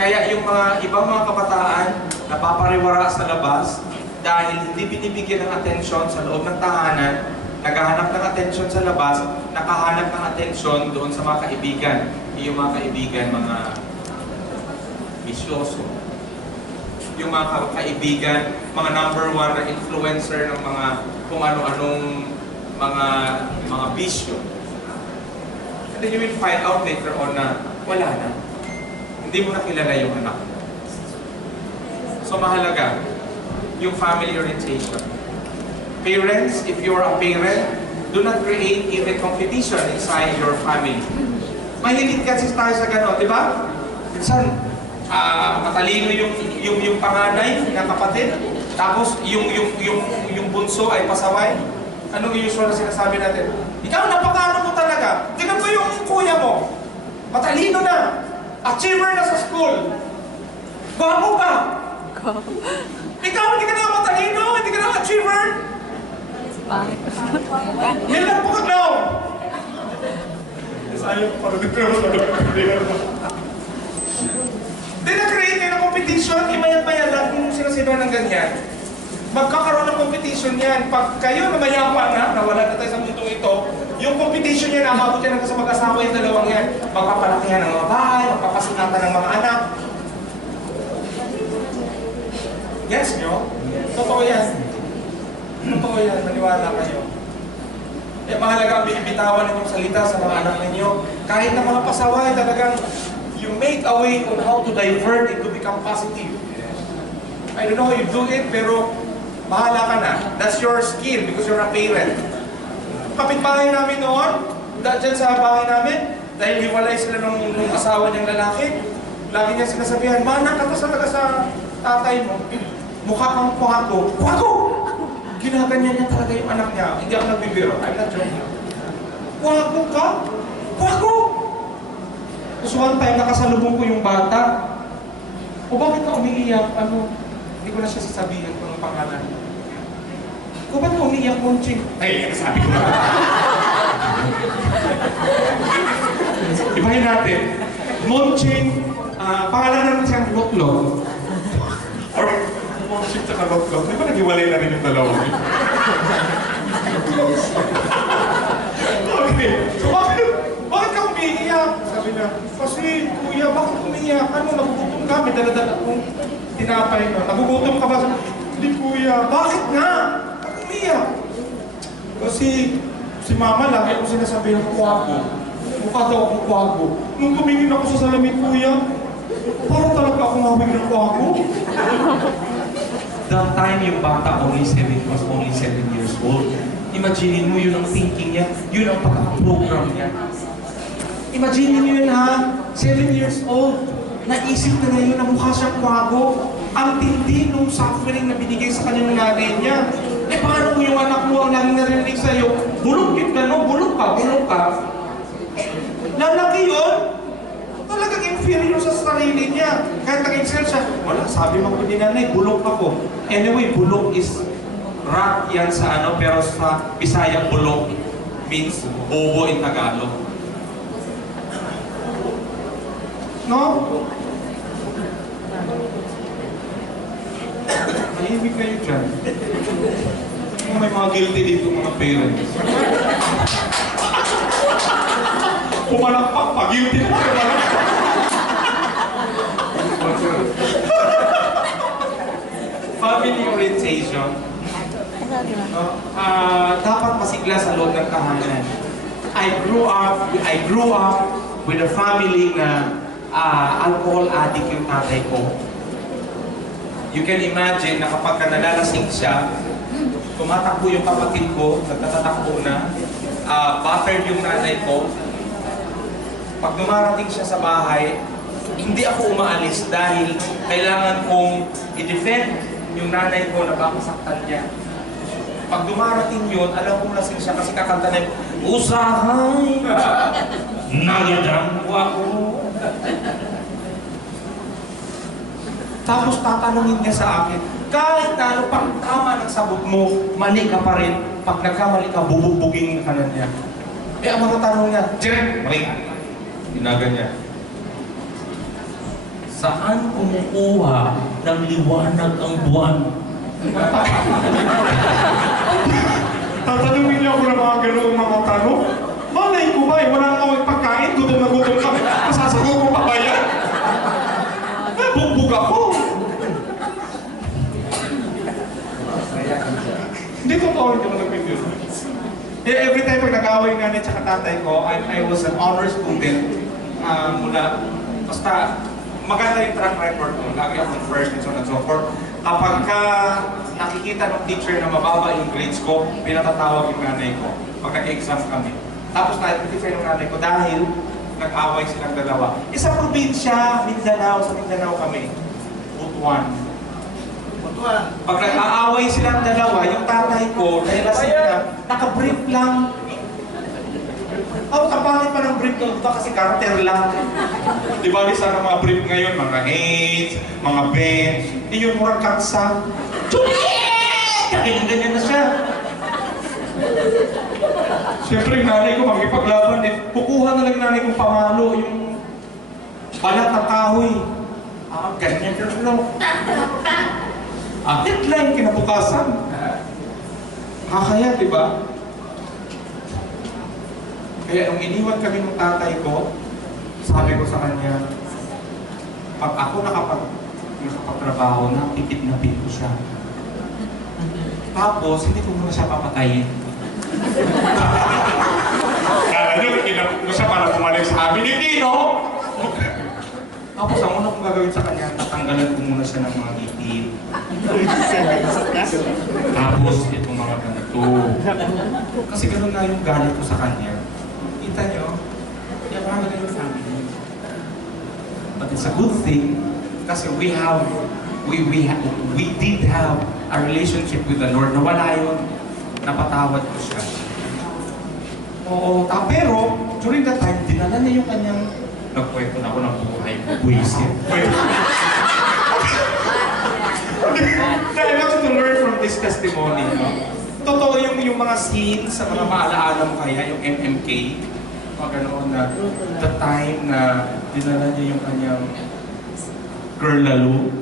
Kaya yung mga ibang mga kabataan, napapariwara sa labas dahil hindi binibigyan ng atensyon sa loob ng tahanan, naghahanap ng atensyon sa labas, nakahanap ng atensyon doon sa mga kaibigan. Yung mga kaibigan, mga bisyoso. Yung mga kaibigan, mga number one na influencer ng mga kung ano-anong mga bisyo. And then you will find out later on na wala na. Hindi mo na kilala yung anak mo. So mahalaga, yung family orientation. Parents, if you're a parent, do not create even competition inside your family. Mahilig kasi tayo sa gano'n, di ba? Minsan, matalino yung panganay na kapatid, tapos yung bunso ay pasaway. Anong usual na sinasabi natin? Ikaw, napakano mo talaga. Tingnan mo yung kuya mo. Matalino na. Achiever na sa school. Gwapo ka. Ikaw, hindi ka na matalino. Hindi ka na achiever. Yan lang po kaglaw. Ayaw ko parang dito naman. Then na-create kayo ng competition. Imayan-mayan lang kung sinasabi ng ganyan. Magkakaroon ng competition yan. Pag kayo na mayaman na, nawala na tayo sa mundo ito, yung competition yan, nakabot yan hanggang sa mag-asawa yung dalawang yan. Magpapalakihan ng mga bahay, magpapasingatan ng mga anak. Yes, nyo? Totoo yan. Totoo yan, maniwala kayo. Eh, mahalaga ang binibitawan ninyong salita sa mga anak ninyo. Kahit na mga pasaway, talagang you make a way on how to divert it to become positive. I don't know how you do it, pero bahala ka na. That's your skill because you're a parent. Kapitbahay namin noon, dyan sa bahay namin, dahil hiwalay sila nung asawa niyang lalaki, lagi niya sinasabihan, "Mana ka to talaga sa tatay mo. Mukha kang kwago." Kwago! Ginaganyan niya talaga yung anak niya. Hindi ako nagbibiro. I'm not joking. Kwago ka? Kwago! So one time, nakasalubong ko yung bata. O bakit ka umiiyak? Hindi ko na siya sasabihin kung ang pangalan. O ba't ka umiiyak, Monching? Ay, sabi ko na. Ibahin natin. Monching, pangalan naman siyang Lotlog. Or Monching tsaka Lotlog. Di ba nag-iwalay na rin yung dalawa? Okay. So bakit ka umiiyak? Sabi niya, kasi kuya, bakit umiiyak? Nagugutom ka? May dala-dala akong tinapay mo. Nagugutom ka ba? Hindi kuya. Bakit nga? Bakit umiiyak? Kasi si mama lagi ako sinasabi ng kwago. Mukha daw akong kwago. Nung tumingin ako sa salamin, kuya, parang talaga akong hawig ng kwago. That time yung bata was only 7 years old. Imagine mo yun ang thinking niya, yun ang pagka-program niya. Imagine niyo yun ha, 7 years old, naisip na yun na mukha siyang kwago. Ang tindi nung suffering na binigay sa kanyang nanay niya. Eh paano kung yung anak mo ang naging narinig sa'yo, bulog yun ka, no? Bulog ka. Lalaki yun, talagang inferior sa sarili niya. Kahit nag-excel siya, wala, sabi mo ko ni nanay, bulog ako. Anyway, bulog is rat yan sa pero sa Bisaya, bulog means bobo in Tagalog. No? Mahimik kayo dyan. May mga guilty dito mga parents. Pumalakpak pa, guilty na pumalakpak. Family orientation. Dapat masigla sa loob ng tahanan. I grew up with a family na alcohol addict yung tatay ko. You can imagine na kapag nalalasing siya, tumatakbo yung kapatid ko, nagtatatakbo na, battered yung nanay ko. Pag dumarating siya sa bahay, hindi ako umaalis dahil kailangan kong i-defend yung nanay ko na baka saktan niya. Pag dumarating yun, alam kong lasing siya kasi kakanta na Usahay, nagadangwa ko. Tapos tatanungin niya sa akin, kahit na ano pang tama ng sabot mo, mali ka pa rin. Pag nagkamali ka, bubugbugin ka na niya. Eh, ang mga tanong niya, Direk, mali ka. Ginagan niya. Saan kumukuha ng liwanag ang buwan? Tatanungin niya ako ng mga gano'ng mga tanong. Malay ko ba eh, wala na akong pagkain, gutom na gutom kami. Masasagot ko pa ba yan? Bugbog ako. Hindi totoo, hindi mo nagpipil. Every time pag nag-away nga niya tsaka tatay ko, I was an honor student mula, basta maganda yung track record ko. Lagi akong first and so on and so forth. Kapag nakikita ng teacher na mababa yung grades ko, pinatatawag yung nanay ko. Pag nag-exam kami. Tapos na-identify yung nanay ko dahil nag-away silang dalawa. Isang probinsya, Mindanao, sa Mindanao kami. Butuan. Pag nag-aaway silang dalawa, yung tatay ko, dahil lasing na, naka-brief lang. Kapangit pa ng brief ko, kasi carter lang. Di ba, sana mga brief ngayon, mga AIDS, mga bench, yun murang kaksa. Juliet! Ganyan na siya. Siyempre, yung nanay ko, magipaglaban din. Kukuha na lang nanay kong pamalo, yung balat ng kahoy. Ganyan na lang. Deadline kinabukasan. Kaya, di ba? Kaya nung iniwan kami ng tatay ko, sabi ko sa kanya, pag ako nakapagtrabaho na, pitip na pit ko siya. Tapos, hindi ko muna siya papatayin. Kala nyo, kinapit ko siya para bumalik sa amin, hindi, no? Tapos, ang una kong gagawin sa kanya, tatanggalan ko muna siya ng mga ngipin. Tapos, itong mga ganito. Kasi gano'n na yung galit ko sa kanya. Kita nyo, kaya parang gano'n yung family. But it's a good thing, kasi we did have a relationship with the Lord. Nawala yun, napatawad ko siya. Oo, pero during that time, dinala niya yung kanyang nagkwento na ako ng buhay ko. Buwisit. I want you to learn from this testimony, no? Totoo yung mga scenes sa mga maalaala mo kaya, yung MMK, mga ganoon na the time na dinala niya yung kanyang girl lalo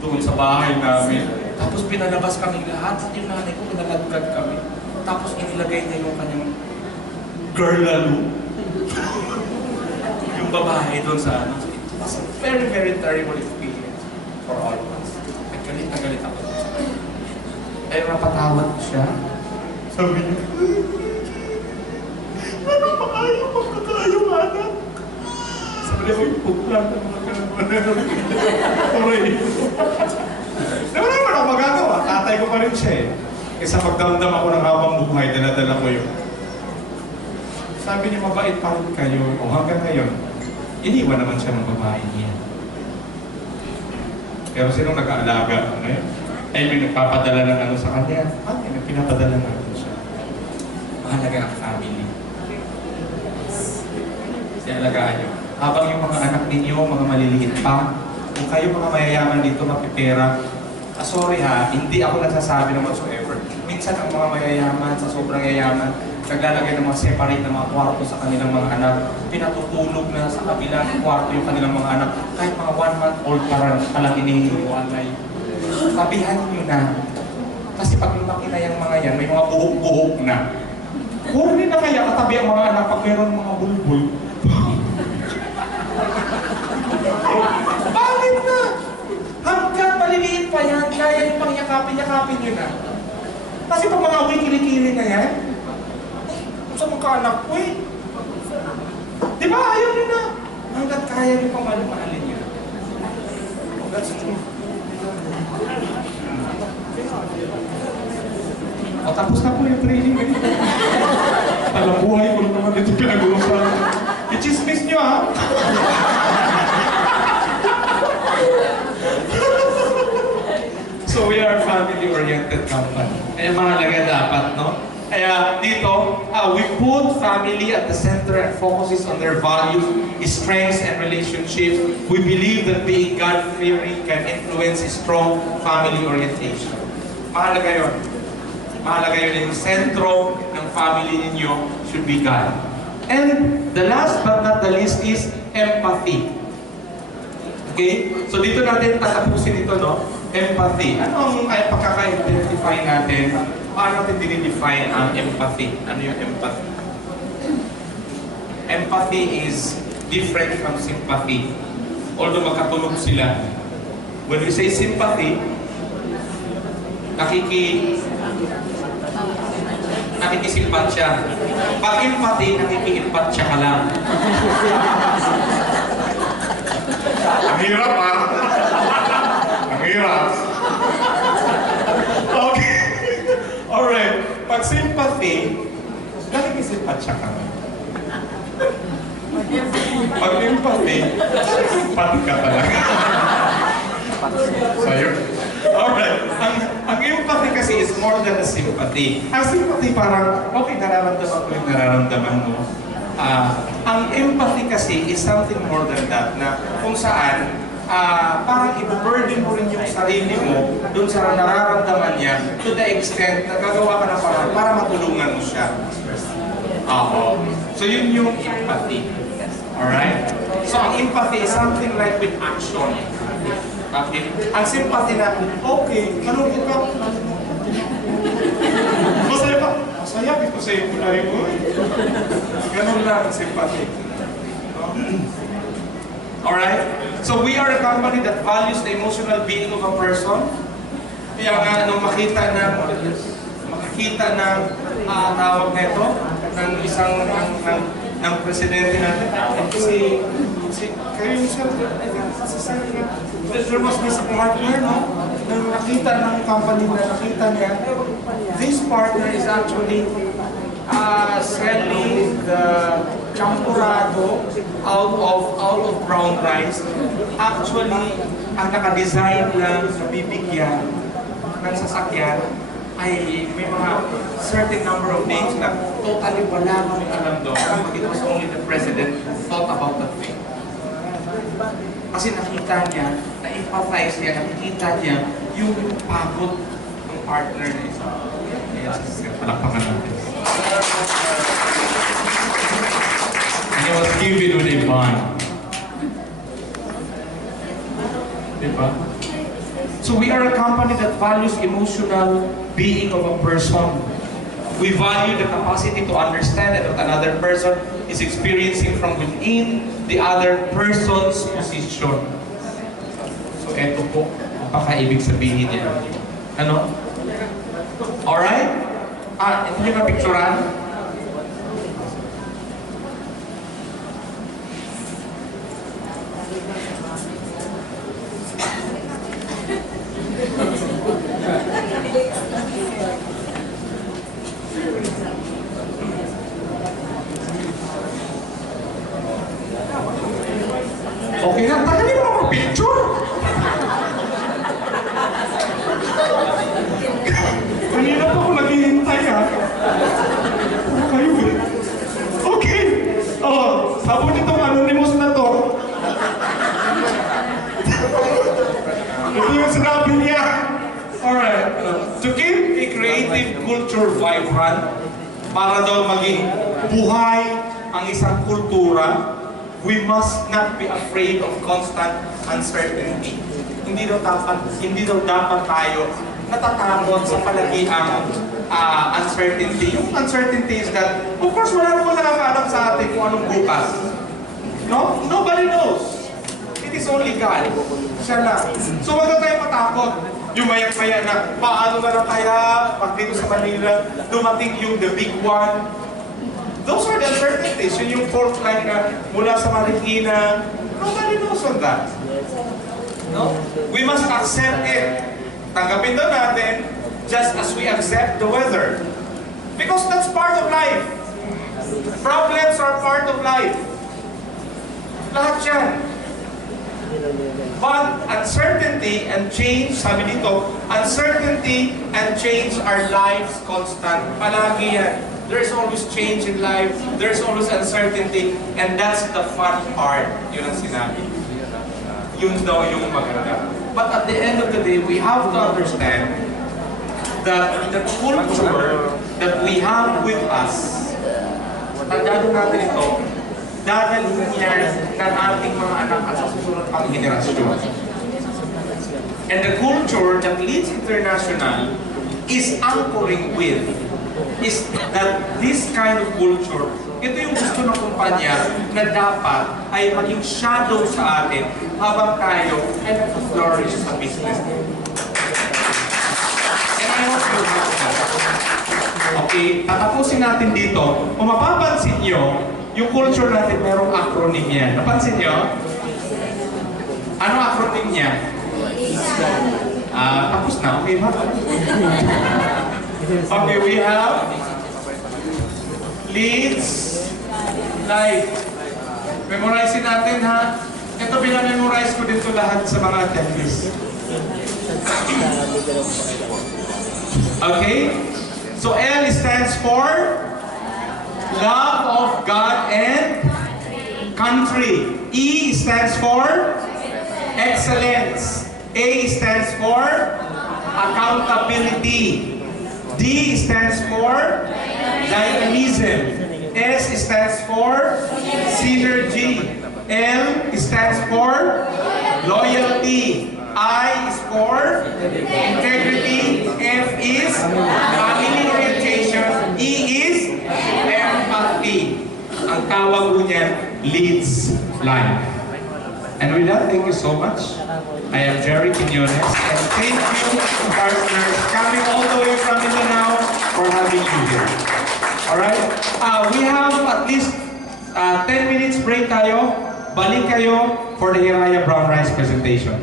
doon sa bahay namin. Tapos pinalabas kami lahat, at yung nanay ko, pinalagkad kami. Tapos inilagay niya yung kanyang girl lalo. Yung babae doon sa ano. It was a very, very terrible experience for all of us. Galit na galit ako. Eh, napatawad ko siya. Sabi niya, ano pa kayo magkakayong anak? Sabi niya, magpuplan ng mga kanaman. Aray. Wala naman ako magagawa. Tatay ko pa rin siya eh. Kaysa magdamdam ako ng habang buhay, dala-dala ko yun. Sabi niya, mabait pa rin kayo. O hanggang ngayon, iniwan naman siya ng babae niya. Pero sinong nag-aalaga? Ano yun? Ay, may nagpapadala ng ano sa kanya. May pinapadala natin siya. Mahalaga ang family. Kasi alagaan nyo. Habang yung mga anak ninyo, mga maliliit pa, kung kayo mga mayayaman dito, mapipera, sorry ha, hindi ako nagsasabi ng whatsoever. Minsan ang mga mayayaman, sa sobrang yayaman, naglalagay ng mga separate na mga kwarto sa kanilang mga anak, pinatutulog na sa kabilang kwarto yung kanilang mga anak, kahit mga 1 month old palang inihiwalay. Sabihan nyo na. Kasi pag lumaki na yung mga yan, may mga buhok-buhok na. Kunin na kaya katabi ang mga anak pag meron mga bulbul. Bakit na? Hanggang maliliit pa yan, kaya yung pangyakapin-yakapin nyo na. Kasi pag mga kilikili na yan, sa mga anak ko eh. Di ba? Ayaw nyo na. Hanggat kaya nyo pang mahalin nyo. Oh, that's true. O, tapos na po yung training ganito. Alam buhay ko naman dito pinag-uusapan. I-chismis nyo ha. So we are a family-oriented company. Kaya mahalaga dapat, no? Kaya dito, we put family at the center and focuses on their values, strengths, and relationships. We believe that being God-fearing can influence a strong family orientation. Mahalaga yun. Mahalaga yun. Yung sentro ng family ninyo should be God. And the last but not the least is empathy. Okay? So dito natin tatapusin ito, no? Empathy. Ano ang pagkaka-identify natin? Paano natin dinidefine ang empathy? Ano yung empathy? Empathy is different from sympathy. Although magkatunog sila. When we say sympathy, nakikisimpat siya. Pag empathy, nakikiimpat siya ka lang. Ang hirap, ha? Ang hirap. Okay. Alright. Pag sympathy, nakikisimpat siya ka lang. Pag empathy, pati ka talaga. Sa'yo? Alright. Ang empathy kasi is more than a sympathy. Ang sympathy parang, okay, nararamdaman ko yung nararamdaman mo. Ang empathy kasi is something more than that, na kung saan parang i-burden mo rin yung sarili mo dun sa nararamdaman niya to the extent na gagawa ka na para matulungan mo siya. So yun yung empathy. Alright? So ang empathy is something like with action. Okay? Ang sympathy na, okay, malungkot ka. Masaya ka. Masaya, ito sa'yo kulay mo. Ganun lang ang sympathy. Alright? So we are a company that values the emotional being of a person. Kaya nga, nung makakita ng tawag neto, ng isang, ng presidente natin, kayo yung sir, there was this partner, no? Nang nakita ng company na nakita niya, this partner is actually selling the champurrado out of brown rice. Actually, ang nakadesign lang sa bibigyan ng sasakyan ay may mga certain number of names na totally wala kami alam doon. It was only the president thought about that thing. Kasi nakita niya, na-empathize niya, nakikita niya yung pagod ng partner na isa. Yes, palakpakan natin. And he was given with a bond. Diba? So we are a company that values emotional being of a person. We value the capacity to understand that another person is experiencing from within the other person's position. So eto po, baka ibig sabihin niya. Ano? Alright? Ito yung napicturan. Okay na, tagalin mo ang picture. Kanina pa ako naghihintay, ha? Ano kayo, eh? Okay. Sabon itong anonymous na to. Ito yung sinabi niya. Alright. To keep a creative culture vibrant, para daw maging buhay ang isang kultura, we must not be afraid of constant uncertainty. Hindi daw dapat tayo natatakot sa palagiang uncertainty. Yung uncertainty is that, of course, wala naman nakakaalam sa atin kung anong bukas. No? Nobody knows. It is only God. Siya lang. So wag na tayo matakot. Yung mayak-maya na, paano na lang kaya pag dito sa Manila, dumating yung the big one. Those are the uncertainties. Yun yung fault line na mula sa Marikina. Nobody knows on that. No? We must accept it. Tanggapin daw natin just as we accept the weather. Because that's part of life. Problems are part of life. Lahat yan. But uncertainty and change, sabi dito, uncertainty and change are life's constant. Palagi yan. There's always change in life. There's always uncertainty. And that's the fun part. Yun ang sinabi. Yun daw yung maganda. But at the end of the day, we have to understand that the culture that we have with us, tandaan natin ito, dadalhin yan ng ating mga anak at sa susunod pang henerasyon. And the culture that leads international is anchoring with, is that this kind of culture, ito yung gusto ng kumpanya na dapat ay maging shadow sa atin habang tayo ay nag-flourish sa business. And I hope you have that. Okay, tatapusin natin dito. Kung mapapansin nyo, yung culture natin merong acronym yan. Napansin nyo? Anong acronym niya? Tapos na, okay ba? Okay, we have leads life. Memorize natin ha. Ito pinamemorize ko dito lahat sa mga attendees. Okay? So L stands for love of God and country. E stands for excellence. A stands for accountability. D stands for dynamism. S stands for synergy. L stands for loyalty. I is for integrity. F is family orientation. E is empathy. Ang tawag po niyan, leads life. And with that, thank you so much. I am Jerry Quiñones, and thank you, partners, coming all the way from Mindanao for having you here. Alright? We have at least 10 minutes break tayo. Balik kayo for the Hiraya Brown Rice presentation.